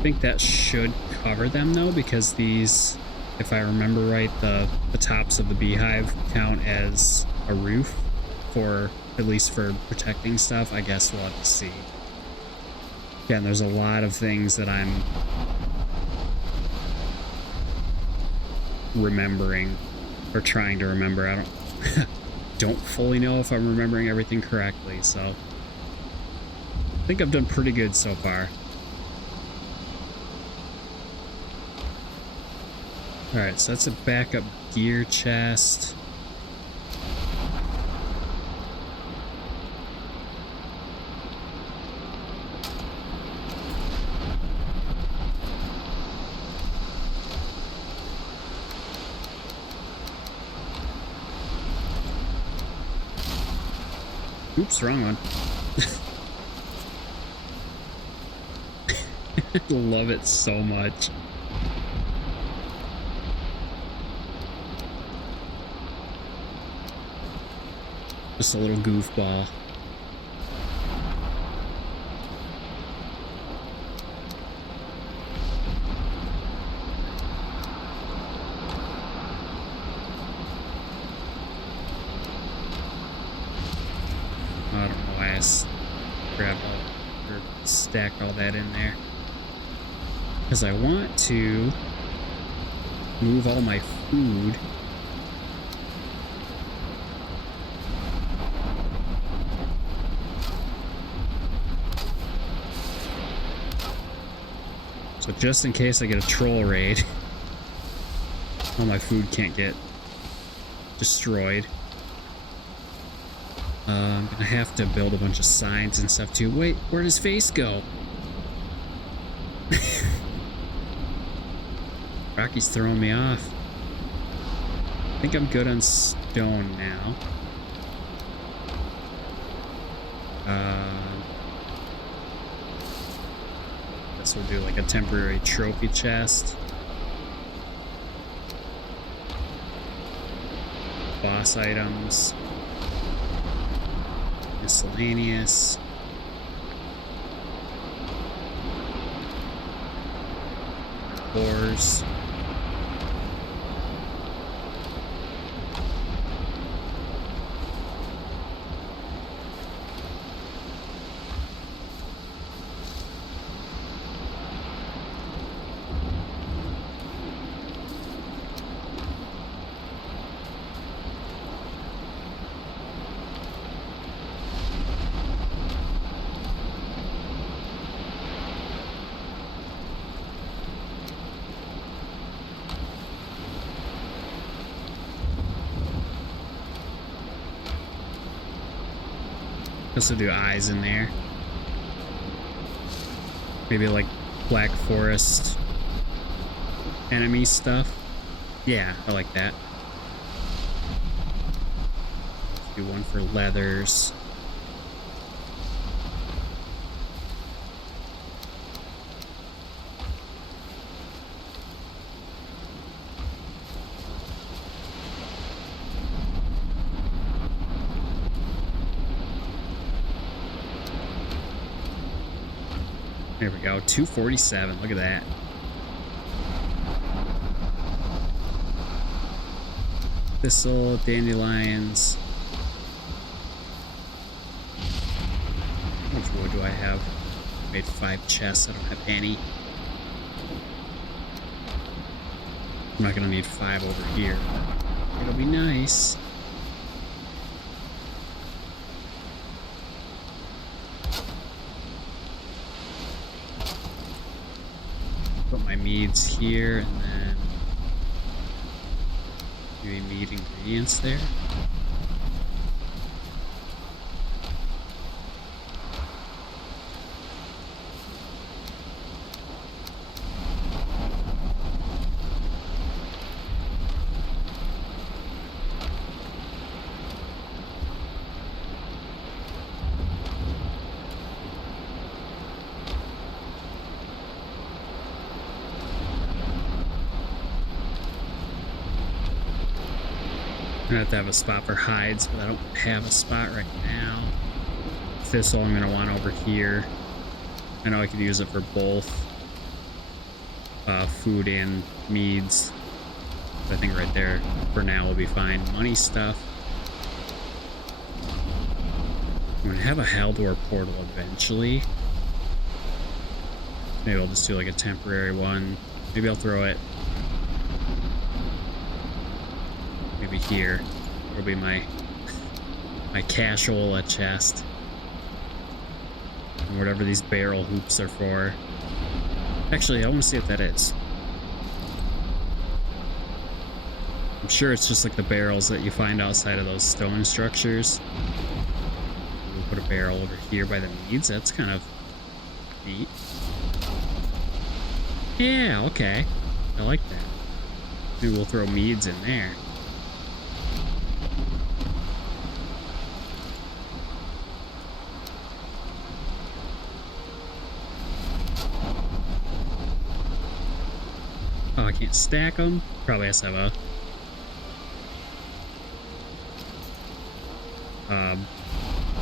think that should cover them though, because these, if I remember right, the tops of the beehive count as a roof for, at least for protecting stuff. I guess we'll have to see. Again, there's a lot of things that I'm remembering or trying to remember. I don't fully know if I'm remembering everything correctly, so I think I've done pretty good so far. Alright, so that's a backup gear chest. Oops, wrong one. I love it so much. Just a little goofball. I don't know why I grabbed all, or stacked all that in there. Because I want to move all my food So just in case I get a troll raid, all my food can't get destroyed. I'm gonna have to build a bunch of signs and stuff too. Wait, where'd his face go? Rocky's throwing me off. I think I'm good on stone now. Guess we'll do like a temporary trophy chest. Boss items. Miscellaneous. Ores. Also do eyes in there. Maybe like Black Forest enemy stuff. Yeah, I like that. Let's do one for leathers. There we go, 247, look at that. Thistle, dandelions. How much wood do I have? Made 5 chests, I don't have any. I'm not gonna need 5 over here. It'll be nice. Put my meads here and then maybe mead ingredients there. I'm gonna have to have a spot for hides, but I don't have a spot right now. Thistle I'm gonna want over here. I know I could use it for both food and meads. I think right there for now will be fine. Money stuff. I'm gonna have a Haldor portal eventually. Maybe I'll just do like a temporary one. Maybe I'll throw it maybe here. It'll be my cashola chest. And whatever these barrel hoops are for. Actually, I want to see what that is. I'm sure it's just like the barrels that you find outside of those stone structures. We'll put a barrel over here by the meads. That's kind of neat. Yeah, okay. I like that. Maybe we'll throw meads in there. Oh, I can't stack them? Probably has to have a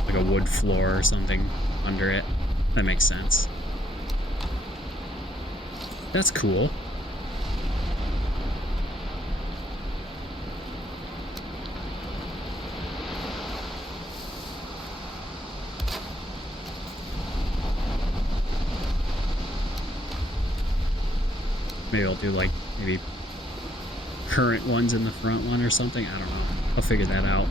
like a wood floor or something under it. That makes sense. That's cool. Maybe I'll do like maybe current ones in the front one or something. I don't know. I'll figure that out.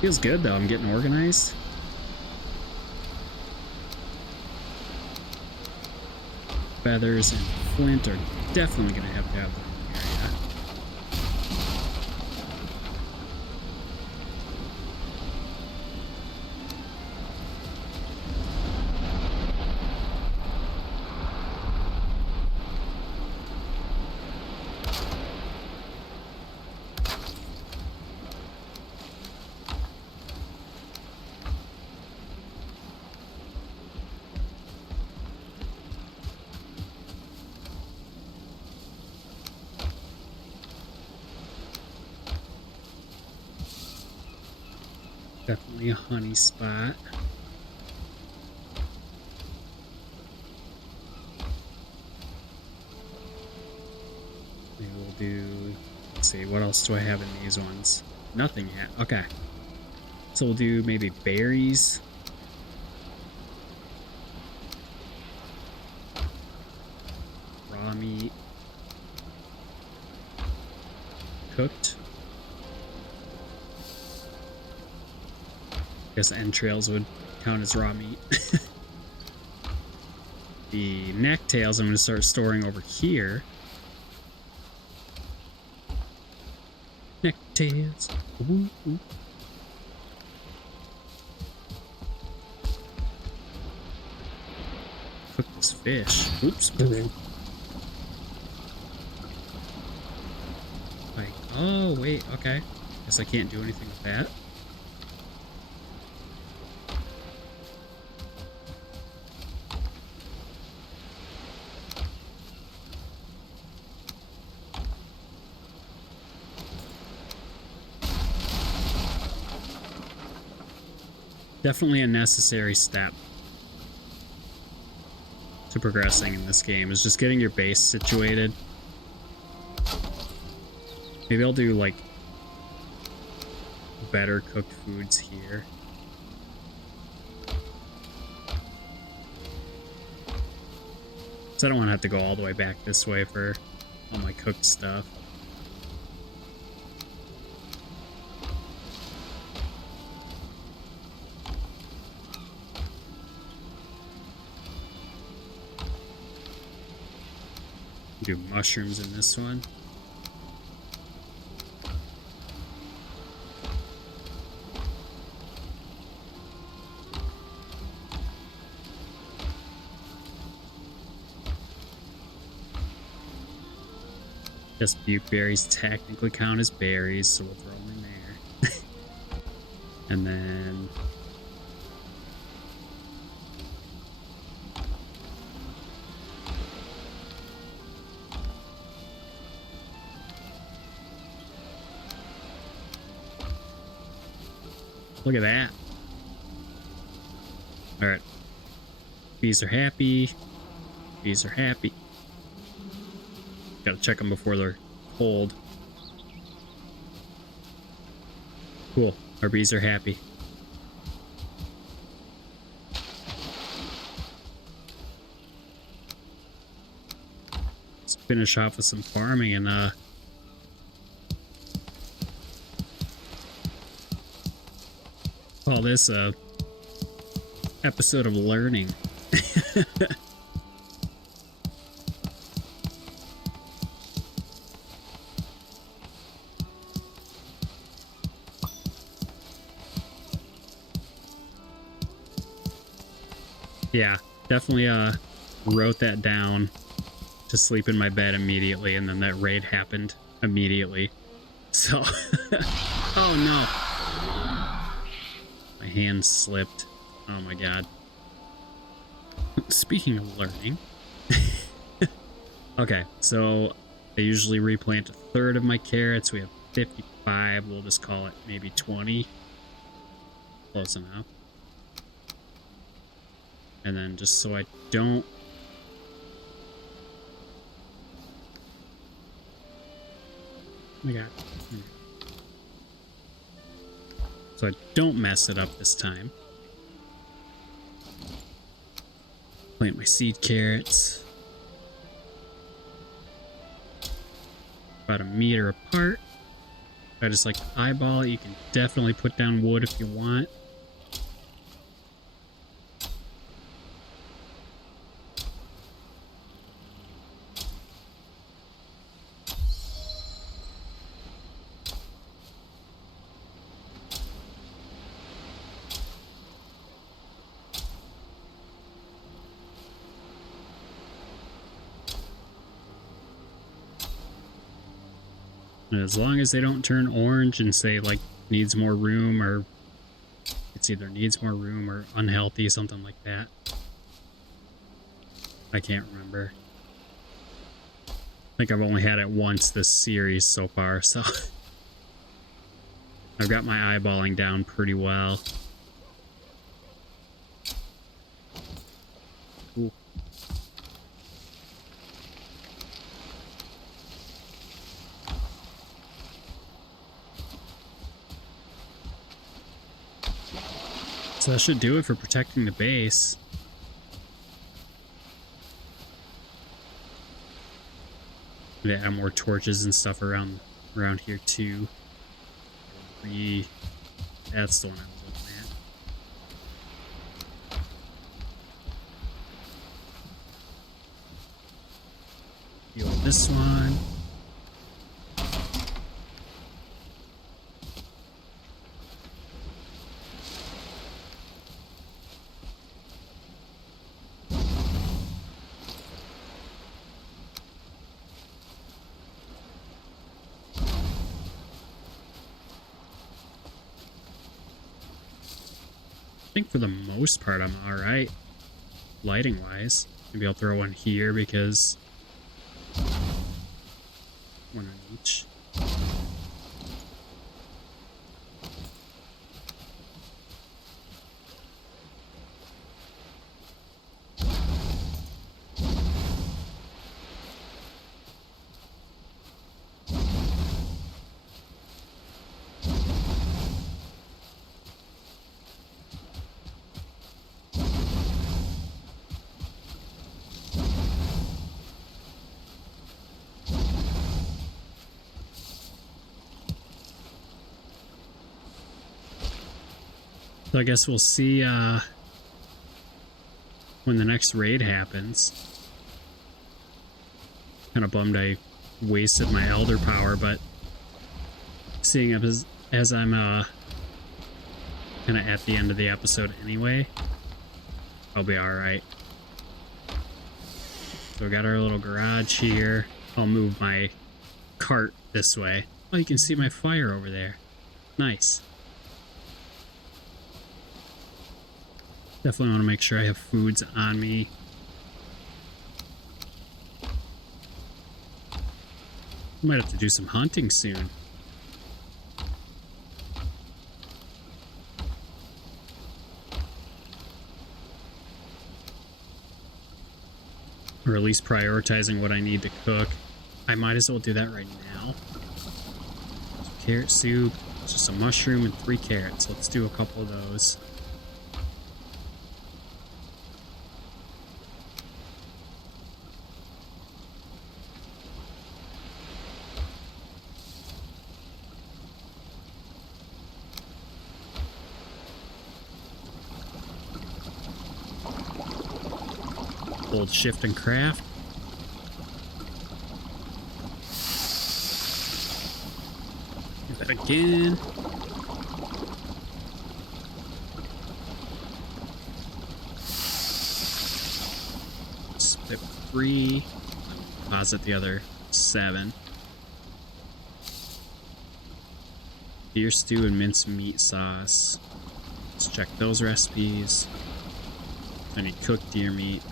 Feels good though. I'm getting organized. Feathers and flint are definitely going to have them in the area. Definitely a honey spot. Maybe we'll do, let's see, what else do I have in these ones? Nothing yet. Okay. So we'll do maybe berries. Raw meat. Cooked. I guess entrails would count as raw meat. The necktails I'm going to start storing over here. Necktails. Ooh, ooh. Cook this fish. Oops. Like, oh, wait, okay. Guess I can't do anything with that. Definitely a necessary step to progressing in this game is just getting your base situated. Maybe I'll do like better cooked foods here. So I don't want to have to go all the way back this way for all my cooked stuff. Do mushrooms in this one. Guess buke berries technically count as berries, so we'll throw them in there. And then look at that. Alright. Bees are happy. Bees are happy. Gotta check them before they're cold. Cool. Our bees are happy. Let's finish off with some farming and call this a episode of learning. Yeah, definitely wrote that down to sleep in my bed immediately, and then that raid happened immediately. So, oh no. My hand slipped. Oh my god. Speaking of learning. Okay, so I usually replant a third of my carrots. We have 55. We'll just call it maybe 20. Close enough. And then just so I don't... Oh my god. So I don't mess it up this time. Plant my seed carrots. About a meter apart. If I just like to eyeball it, you can definitely put down wood if you want. And as long as they don't turn orange and say, like, needs more room, or it's either needs more room or unhealthy, something like that. I can't remember. I think I've only had it once this series so far, so I've got my eyeballing down pretty well. Cool. So that should do it for protecting the base. Yeah, add more torches and stuff around here too. That's the one I was looking at. Heal this one. I think for the most part I'm alright, lighting wise. Maybe I'll throw one here because one on each. So I guess we'll see when the next raid happens. Kind of bummed I wasted my elder power, but seeing as I'm kind of at the end of the episode anyway, I'll be alright. So we got our little garage here. I'll move my cart this way. Oh, you can see my fire over there. Nice. Definitely want to make sure I have foods on me. Might have to do some hunting soon. Or at least prioritizing what I need to cook. I might as well do that right now. Carrot soup, just a mushroom and 3 carrots. Let's do a couple of those. Hold shift and craft. Do that again. Split 3. Deposit the other 7. Deer stew and minced meat sauce. Let's check those recipes. I need cooked deer meat.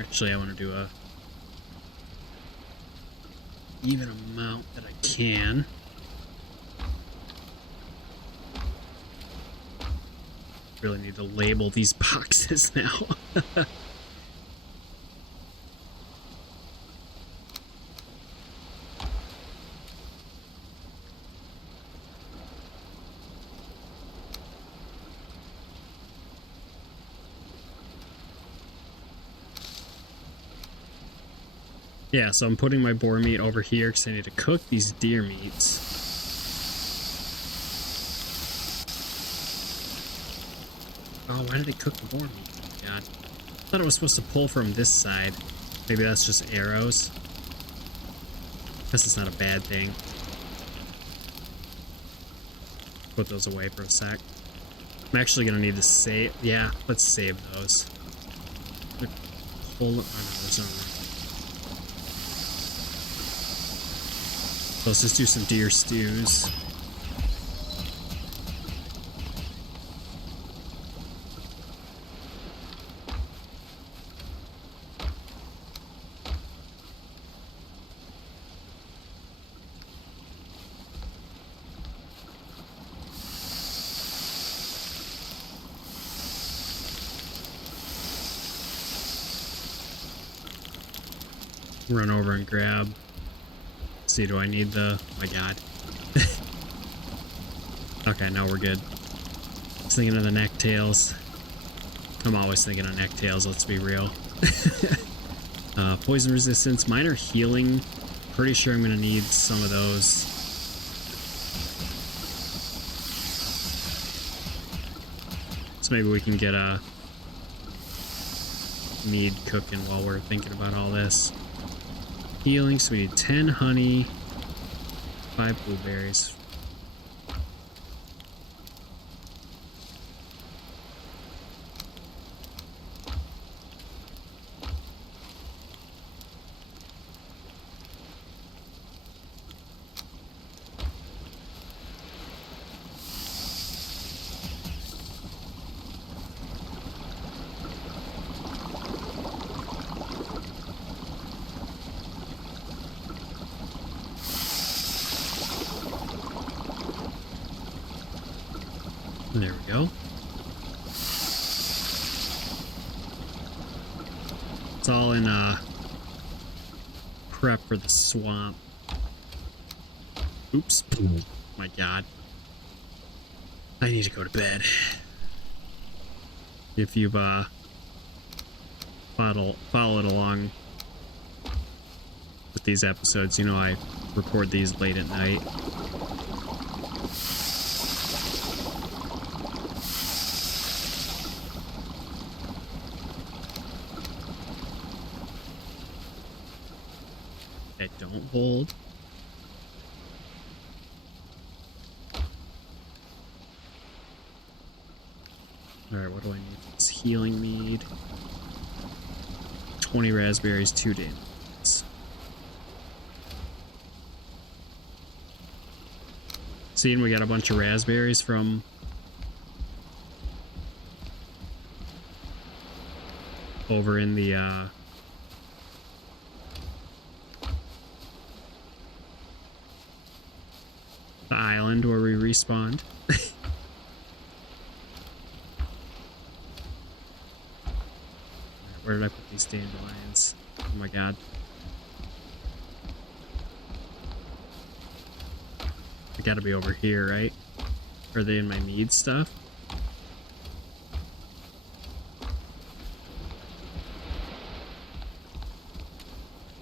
Actually, I want to do a even amount that I can. Really need to label these boxes now. Yeah, so I'm putting my boar meat over here because I need to cook these deer meats. Oh, why did I cook the boar meat? Oh, God. thought it was supposed to pull from this side. Maybe that's just arrows. This is not a bad thing. Put those away for a sec. I'm actually gonna need to save. Yeah, let's save those. Hold on. Oh, no, there's no room. Let's just do some deer stews. Run over and grab. Let's see, do I need the... Oh my god. Okay, now we're good. I was thinking of the NeckTails. I'm always thinking of NeckTails, let's be real. Poison resistance. Mine are healing. Pretty sure I'm going to need some of those. So maybe we can get a mead cooking while we're thinking about all this. Healing, so we need 10 honey, 5 blueberries. There we go. It's all in prep for the swamp. Oops. Oh my god. I need to go to bed. If you've followed along with these episodes, you know I record these late at night. Okay, don't hold. Alright, what do I need? It's healing mead. 20 raspberries, 2 dandelions. Seeing we got a bunch of raspberries from over in the island where we respawned. Where did I put these dandelions? Oh my god. They gotta be over here, right? Are they in my Meads stuff?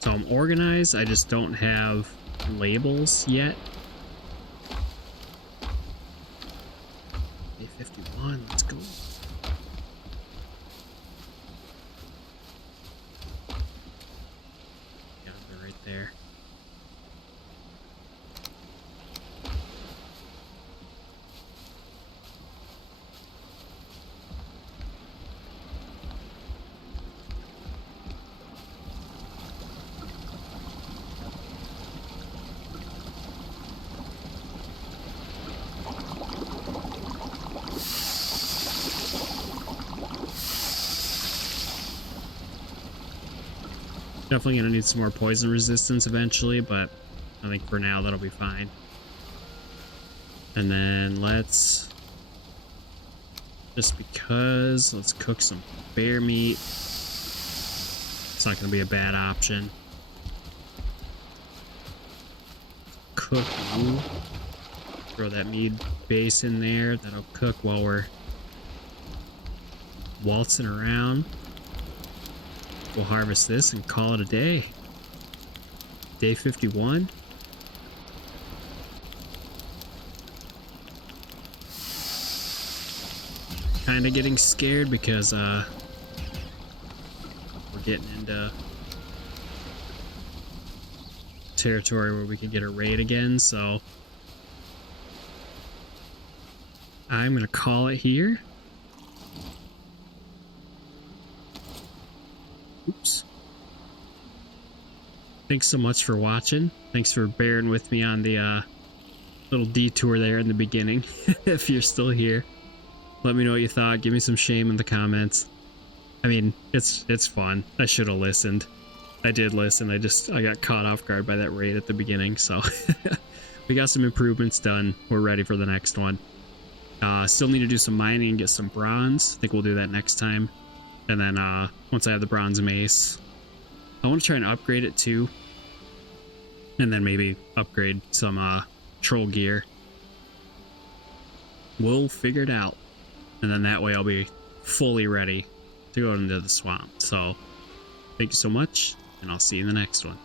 So I'm organized, I just don't have labels yet. A51, let's go. Yeah, they're right there. Definitely gonna need some more poison resistance eventually, but I think for now that'll be fine. And then let's cook some bear meat. It's not gonna be a bad option. Cook. Ooh. Throw that mead base in there. That'll cook while we're waltzing around. We'll harvest this and call it a day. Day 51. Kind of getting scared because getting into territory where we could get a raid again, so I'm gonna call it here. Oops. Thanks so much for watching. Thanks for bearing with me on the little detour there in the beginning. If you're still here, let me know what you thought. Give me some shame in the comments. I mean, it's fun. I should have listened. I did listen. I got caught off guard by that raid at the beginning, so we got some improvements done. We're ready for the next one. Still need to do some mining and get some bronze. I think we'll do that next time. And then once I have the bronze mace, I want to try and upgrade it too. And then maybe upgrade some troll gear. We'll figure it out. And then that way I'll be fully ready to go into the swamp. So thank you so much, and I'll see you in the next one.